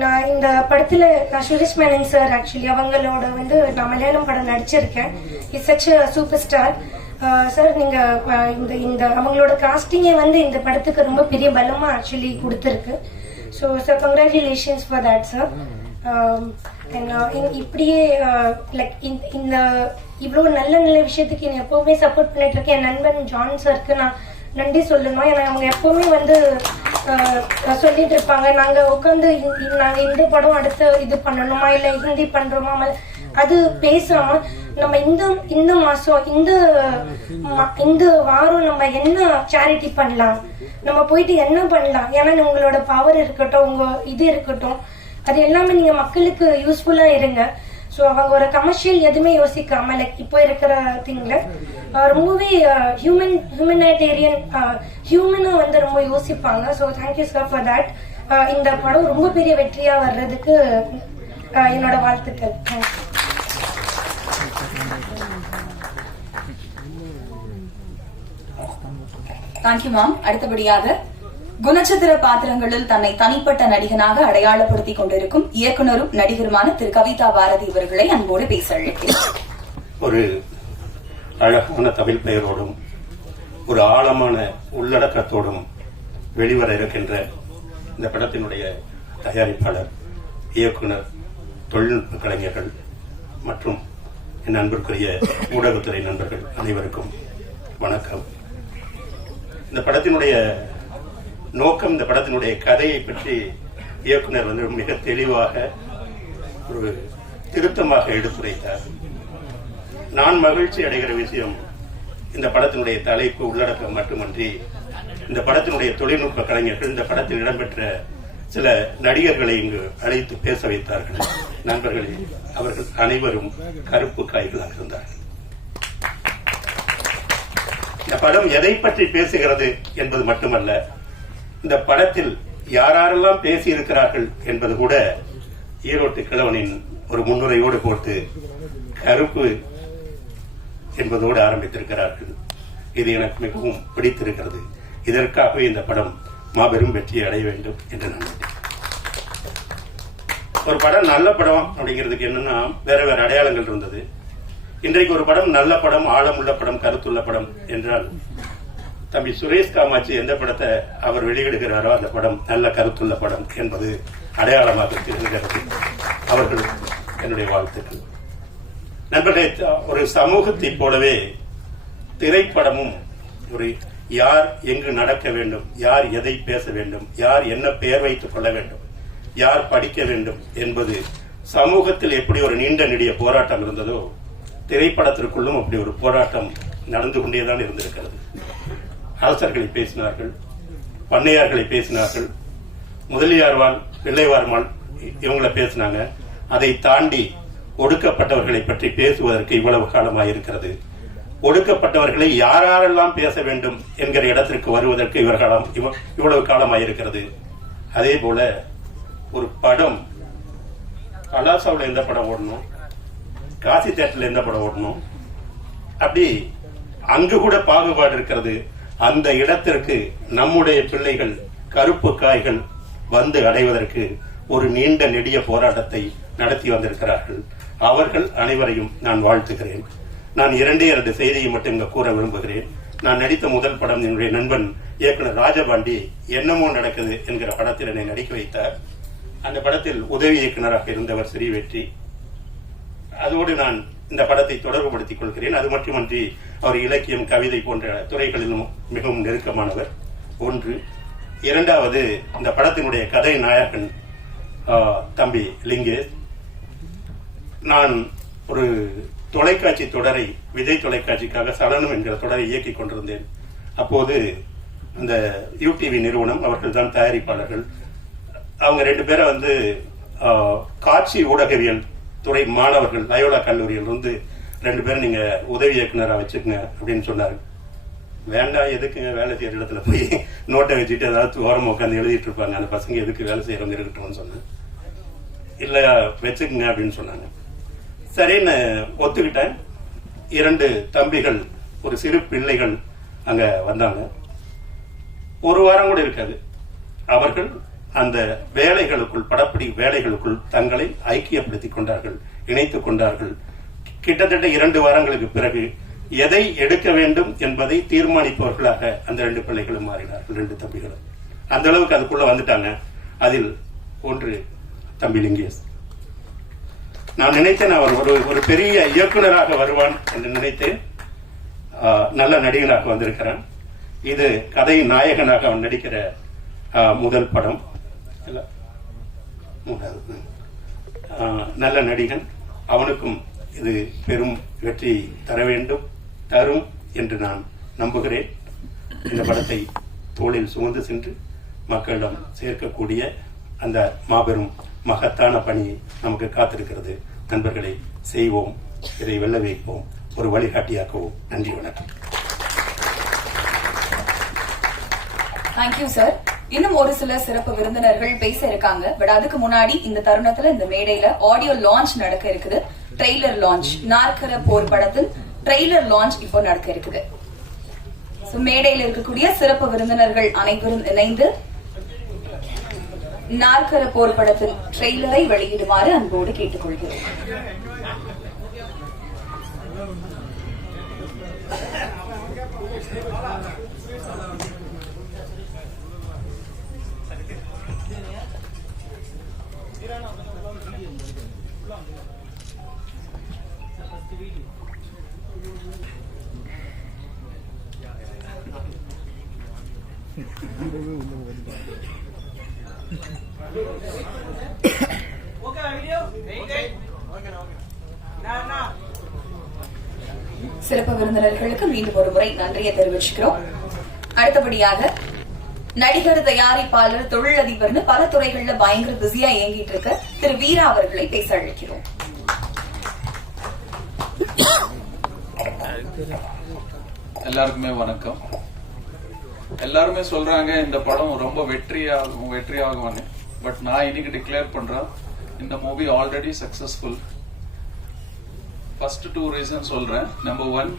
நான் இந்த படத்துல சுரேஷ் மேனன் சார் ஆக்சுவலி அவங்களோட வந்து நான் மலையாளம் படம் நடிச்சிருக்கேன். It's such a super star sir. நீங்க இந்த அவங்களோட காஸ்டிங்கே வந்து இந்த படத்துக்கு ரொம்ப பெரிய பலமா ஆக்சுவலி கொடுத்துருக்கு. So sir congratulations for that sir. இப்படியே லைக் இந்த இவ்வளவு நல்ல நல்ல விஷயத்துக்கு என்ன எப்பவுமே சப்போர்ட் பண்ணிட்டு இருக்கேன் என் நண்பன் ஜான் சாருக்கு நான் நன்றி சொல்லணும். ஏன்னா அவங்க எப்பவுமே வந்து சொல்லிட்டு இருப்பாங்க நாங்க உட்காந்து நாங்க இந்த படம் அடுத்து இது பண்ணணுமா இல்ல ஹிந்தி பண்றோமா அது பேசாம நம்ம இந்த மாசம் இந்த வாரம் நம்ம என்ன சேரிட்டி பண்ணலாம், நம்ம போயிட்டு என்ன பண்ணலாம், ஏன்னா உங்களோட பவர் இருக்கட்டும், உங்க இது இருக்கட்டும், அது எல்லாமே நீங்க மக்களுக்கு யூஸ்ஃபுல்லா இருங்க. ஸோ அவங்க ஒரு கமர்ஷியல் எதுவுமே யோசிக்காம லைக் இப்போ இருக்கிற திங்ல ரொம்பவே ஹியூமனிடேரியன் ஹியூமனா வந்து ரொம்ப யோசிப்பாங்க. So thank you sir for that. இந்த படம் ரொம்ப பெரிய வெற்றியா வர்றதுக்கு என்னோட வாழ்த்துக்கள். Thank you ma'am. அடுத்தபடியாக குணச்சித்திர பாத்திரங்களில் தன்னை தனிப்பட்ட நடிகனாக அடையாளப்படுத்திக் கொண்டிருக்கும் இயக்குனரும் நடிகருமான திரு கவிதா பாரதி அவர்களை அன்போடு பேச அழைக்கிறேன். ஒரு அழகான தமிழ் பெயரோடும் ஒரு ஆழமான உள்ளடக்கத்தோடும் வெளிவர இருக்கின்ற இந்த படத்தினுடைய தயாரிப்பாளர், இயக்குனர், தொழில்நுட்ப கலைஞர்கள் மற்றும் என் அன்பிற்குரிய ஊடகத்துறை நண்பர்கள் அனைவருக்கும் வணக்கம். இந்த படத்தினுடைய நோக்கம், இந்த படத்தினுடைய கதையை பற்றி இயக்குனர் வந்து மிக தெளிவாக ஒரு திருத்தமாக எடுத்துரைத்தார். நான் மகிழ்ச்சி அடைகிற விஷயம் இந்த படத்தினுடைய தலைப்பு, உள்ளடக்கம் மட்டுமன்றி இந்த படத்தினுடைய தொழில்நுட்ப கலைஞர்கள் இந்த படத்தில் இடம்பெற்ற சில நடிகர்களை இங்கு அழைத்து பேச வைத்தார்கள். நண்பர்களே, அவர்கள் அனைவரும் கருப்பு காய்களாக இருந்தார்கள். இந்த படம் எதை பற்றி பேசுகிறது என்பது மட்டுமல்ல, இந்த படத்தில் யாரெல்லாம் பேசி இருக்கிறார்கள் என்பது கூட ஈரோட்டு கிழவனின் ஒரு முன்னுரையோடு போட்டு கருப்பு என்பதோடு ஆரம்பித்திருக்கிறார்கள். இது எனக்கு மிகவும் பிடித்திருக்கிறது. இதற்காகவே இந்த படம் மாபெரும் வெற்றியை அடைய வேண்டும் என்று நான் நினைக்கிறேன். ஒரு படம் நல்ல படம் அப்படிங்கிறதுக்கு என்னன்னா வேற வேற அடையாளங்கள் இருந்தது. இன்றைக்கு ஒரு படம் நல்ல படம், ஆழமுள்ள படம், கருத்துள்ள படம் என்றால் தம்பி சுரேஷ் காமாட்சி எந்த படத்தை அவர் வெளியிடுகிறாரோ அந்த படம் நல்ல கருத்துள்ள படம் என்பது அடையாளமாக திகழ்கிறது. அவர்களுக்கு என்னுடைய வாழ்த்துக்கள். நண்பர்களே, ஒரு சமூகத்தை போலவே திரைப்படமும் ஒரு யார் எங்கு நடக்க வேண்டும், யார் எதை பேச வேண்டும், யார் என்ன பெயர் வைத்துக் கொள்ள வேண்டும், யார் படிக்க வேண்டும் என்பது சமூகத்தில் எப்படி ஒரு நீண்ட நெடிய போராட்டம் இருந்ததோ திரைப்படத்திற்குள்ளும் அப்படி ஒரு போராட்டம் நடந்து கொண்டேதான் இருந்திருக்கிறது. அரசர்களை பேசினார்கள், பண்ணையார்களை பேசினார்கள், முதலியார்வாள், பிள்ளைவார்மாள் இவங்களை பேசினாங்க. அதை தாண்டி ஒடுக்கப்பட்டவர்களை பற்றி பேசுவதற்கு இவ்வளவு காலமாயிருக்கிறது. ஒடுக்கப்பட்டவர்களை யாரெல்லாம் பேச வேண்டும் என்கிற இடத்திற்கு வருவதற்கு இவ்வளவு காலமாயிருக்கிறது. அதே போல ஒரு படம் கலாசாவில் எந்த படம் ஓடணும், காசி தேட்டர்ல எந்த படம் ஓடணும், அப்படி அங்கு கூட பாகுபாடு இருக்கிறது. அந்த இடத்திற்கு நம்முடைய பிள்ளைகள், கருப்பு காய்கள் வந்து அடைவதற்கு ஒரு நீண்ட நெடிய போராட்டத்தை நடத்தி வந்திருக்கிறார்கள். அவர்கள் அனைவரையும் நான் வாழ்த்துகிறேன். நான் இரண்டு செய்தியை மட்டும் இங்க கூற விரும்புகிறேன். நான் நடித்த முதல் படம் என்னுடைய நண்பன் இயக்குனர் ராஜபாண்டி என்னமோ நடக்குது என்கிற படத்தில் என்னை நடிக்க வைத்தார். அந்த படத்தில் உதவி இயக்குநராக இருந்தவர் ஸ்ரீ வெற்றி. அதோடு நான் இந்த படத்தை தொடர்புபடுத்திக் கொள்கிறேன். அது மட்டுமன்றி அவர் இலக்கியம், கவிதை போன்ற துறைகளிலும் மிகவும் நெருக்கமானவர். ஒன்று. இரண்டாவது, இந்த படத்தினுடைய கதை நாயகன் தம்பி லிங்கேஷ். நான் ஒரு தொலைக்காட்சி தொடரை விஜய் தொலைக்காட்சிக்காக சலனம் என்கிற தொடரை இயக்கிக் கொண்டிருந்தேன். அப்போது அந்த யூடிவி நிறுவனம், அவர்கள் தான் தயாரிப்பாளர்கள், அவங்க ரெண்டு பேரை வந்து காட்சி ஊடகவியல் துறை மாணவர்கள் லயோலா கல்லூரியில் இருந்து ரெண்டு பேரும் நீங்க உதவி இயக்குனரா வச்சுக்கங்க அப்படின்னு சொன்னாரு. வேண்டாம், எதுக்குங்க வேலை செய்யற இடத்துல போய் நோட்டை வச்சுட்டு ஏதாவது ஓரம் உட்காந்து எழுதிட்டு இருப்பாங்க, அந்த பசங்க எதுக்கு வேலை செய்யறவங்க இருக்கட்டும்னு சொன்னேன். இல்ல வச்சுக்குங்க அப்படின்னு சொன்னாங்க. சரின்னு ஒத்துக்கிட்டேன். இரண்டு தம்பிகள், ஒரு சிறு பிள்ளைகள் அங்க வந்தாங்க. ஒரு வாரம் கூட இருக்காது, அவர்கள் அந்த வேலைகளுக்குள், படப்பிடி வேலைகளுக்குள் தங்களை ஐக்கியப்படுத்திக் கொண்டார்கள், இணைத்துக் கொண்டார்கள். கிட்டத்தட்ட 2 வாரங்களுக்கு பிறகு எதை எடுக்க வேண்டும் என்பதை தீர்மானிப்பவர்களாக அந்த 2 பிள்ளைகளும் மாறினார்கள், 2 தம்பிகளும். அந்த அளவுக்கு அதுக்குள்ள வந்துட்டாங்க. அதில் ஒன்று தம்பி லிங்கேஷ். நான் நினைத்தேன் அவர் ஒரு பெரிய இயக்குனராக வருவான் என்று நினைத்தேன். நல்ல நடிகனாக வந்திருக்கிறான். இது கதை நாயகனாக அவன் நடிக்கிற முதல் படம். நல்ல நடிகன், அவனுக்கும் இது பெரும் வெற்றி தரும் என்று நான் நம்புகிறேன். இந்த படத்தை தோளில் சுமந்து சென்று மக்களிடம் சேர்க்கக்கூடிய அந்த மாபெரும் மகத்தான பணி நமக்கு காத்திருக்கிறது. நண்பர்களை செய்வோம், இதை வெல்ல வைப்போம், ஒரு வழிகாட்டியாக்கவும். நன்றி, வணக்கம். Thank you sir. இன்னும் ஒரு சில சிறப்பு விருந்தினர்கள் பேச இருக்காங்க. பட் அதுக்கு முன்னாடி இந்த தருணத்துல இந்த மேடையில ஆடியோ லான்ச் நடக்க இருக்குது. ட்ரெய்லர் லான்ச், நாற்கர போர் படத்தின் ட்ரெய்லர் லான்ச் இப்போ நடக்க இருக்குது. மேடையில் இருக்கக்கூடிய சிறப்பு விருந்தினர்கள் அனைவரும் இணைந்து நாற்கர போர் படத்தின் ட்ரெய்லரை வெளியிடுமாறு அன்போடு கேட்டுக்கொள்கிறேன். சிறப்பு விருந்தினர்களுக்கு மீண்டும் ஒரு முறை நன்றியை தெரிவிச்சுக்கிறோம். அடுத்தபடியாக நடிகர், தயாரிப்பாளர், தொழிலதிபர்னு பல துறைகள்ல பயங்கர பிஸியா இயங்கிட்டு இருக்க திரு வீரா அவர்களை பேச அழைக்கிறோம். எல்லாருக்குமே வணக்கம். எல்லாருமே சொல்றாங்க இந்த படம் ரொம்ப வெற்றியாகும்னு. பட் நான் இன்னைக்கு டிக்ளேர் பண்றேன், இந்த movie already successful. First 2 reason சொல்றேன். நம்பர் 1,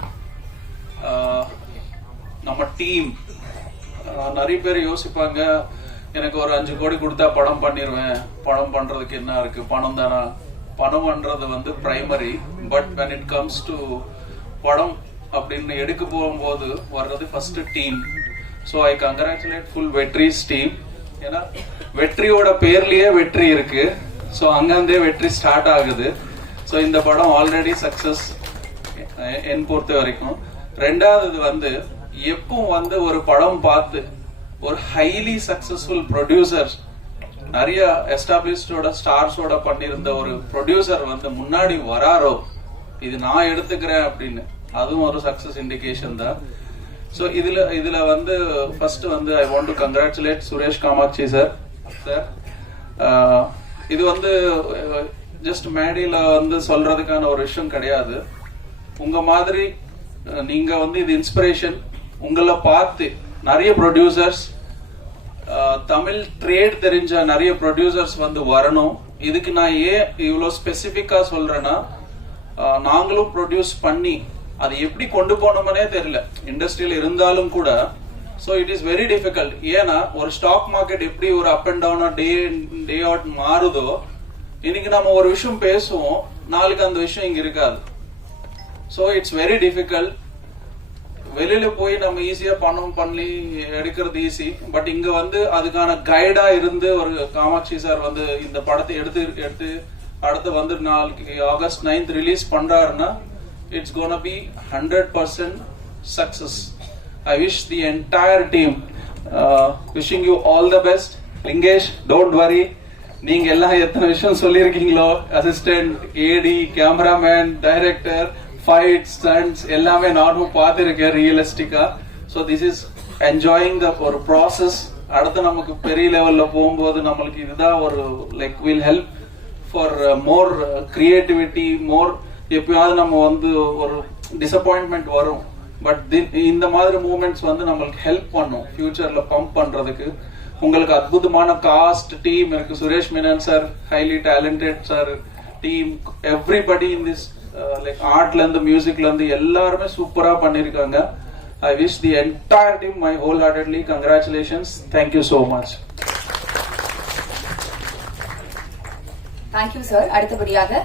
நம்ம டீம். நிறைய பேர் யோசிப்பாங்க, எனக்கு ஒரு 5 கோடி கொடுத்தா படம் பண்ணிடுவேன், படம் பண்றதுக்கு என்ன இருக்கு, பணம் தானா. பணம்ன்றது வந்து primary. But when it comes to படம் அப்படின்னு எடுக்க போகும்போது வர்றது first team. So I congratulate full Vetri's team. ஏன்னா வெற்றியோட பேர்லயே வெற்றி இருக்கு. ஸோ அங்கிருந்தே வெற்றி ஸ்டார்ட் ஆகுது. ஸோ இந்த படம் ஆல்ரெடி சக்சஸ் என் பொறுத்த வரைக்கும். ரெண்டாவது வந்து எப்போ வந்து ஒரு படம் பார்த்து ஒரு ஹைலி சக்சஸ்ஃபுல் ப்ரொடியூசர், நிறைய எஸ்டாப்ளிஷ்டோட ஸ்டார்ஸோட பண்ணியிருந்த ஒரு ப்ரொடியூசர் வந்து முன்னாடி வராரோ, இது நான் எடுத்துக்கிறேன் அப்படின்னு, அதுவும் ஒரு சக்சஸ் இண்டிகேஷன் தான். ஸோ இதுல வந்து ஃபர்ஸ்ட் வந்து I want to congratulate Suresh Kamatchi sir. இது வந்து ஜஸ்ட் மேடையில வந்து சொல்றதுக்கான ஒரு விஷயம் கிடையாது. உங்க மாதிரி நீங்க வந்து இது இன்ஸ்பிரேஷன். உங்களை பார்த்து நிறைய ப்ரொடியூசர்ஸ், தமிழ் ட்ரேட் தெரிஞ்ச நிறைய ப்ரொடியூசர்ஸ் வந்து வரணும். இதுக்கு நான் ஏன் இவ்வளவு ஸ்பெசிபிக்கா சொல்றேன்னா, நாங்களும் ப்ரொடியூஸ் பண்ணி அது எப்படி கொண்டு போனோம்னே தெரியல இண்டஸ்ட்ரியில இருந்தாலும் கூட. So it is very difficult. ஏன்னா ஒரு ஸ்டாக் மார்க்கெட் எப்படி ஒரு up and down day out மாறுதோ, இன்னைக்கு நம்ம ஒரு விஷயம் பேசுவோம், நாளைக்கு அந்த விஷயம் இங்க இருக்காது. So it's very difficult. வெளியில போய் நம்ம ஈஸியா பணம் பண்ணி எடுக்கிறது ஈஸி. பட் இங்க வந்து அதுக்கான கைடா இருந்து ஒரு காமாட்சி சார் வந்து இந்த படத்தை எடுத்து அடுத்து வந்து நாளைக்கு ஆகஸ்ட் 9th ரிலீஸ் பண்றாருன்னா it's gonna be 100% success. I wish the entire team, wishing you all the best. Lingesh, don't worry. நீங்க எல்லாம் எத்தனை விஷயம் சொல்லியிருக்கீங்களோ, assistant, AD, cameraman, director, fights, stunts எல்லாமே நானும் பார்த்துருக்கேன் ரியலிஸ்டிக்கா. So this is enjoying the ஒரு ப்ராசஸ். அடுத்து நமக்கு பெரிய லெவல்ல போகும்போது நம்மளுக்கு இதுதான் ஒரு like will help for more creativity, more. எப்பயாவது நம்ம வந்து ஒரு டிசப்பாயின்மெண்ட் வரும். பட் இந்த மாதிரி மூமெண்ட்ஸ் வந்து நம்மளுக்கு ஹெல்ப் பண்ணும் ஃபியூச்சர்ல பம்ப் பண்றதுக்கு. உங்களுக்கு அற்புதமான காஸ்ட் டீம் இருக்கு. Suresh Menon sir, highly talented sir, team, everybody in this like ஆர்ட்ல இருந்து மியூசிக்ல இருந்து எல்லாருமே சூப்பரா பண்ணிருக்காங்க. I wish the entire team my whole heartedly congratulations. Thank you so much. Thank you sir. அடுத்தபடியாக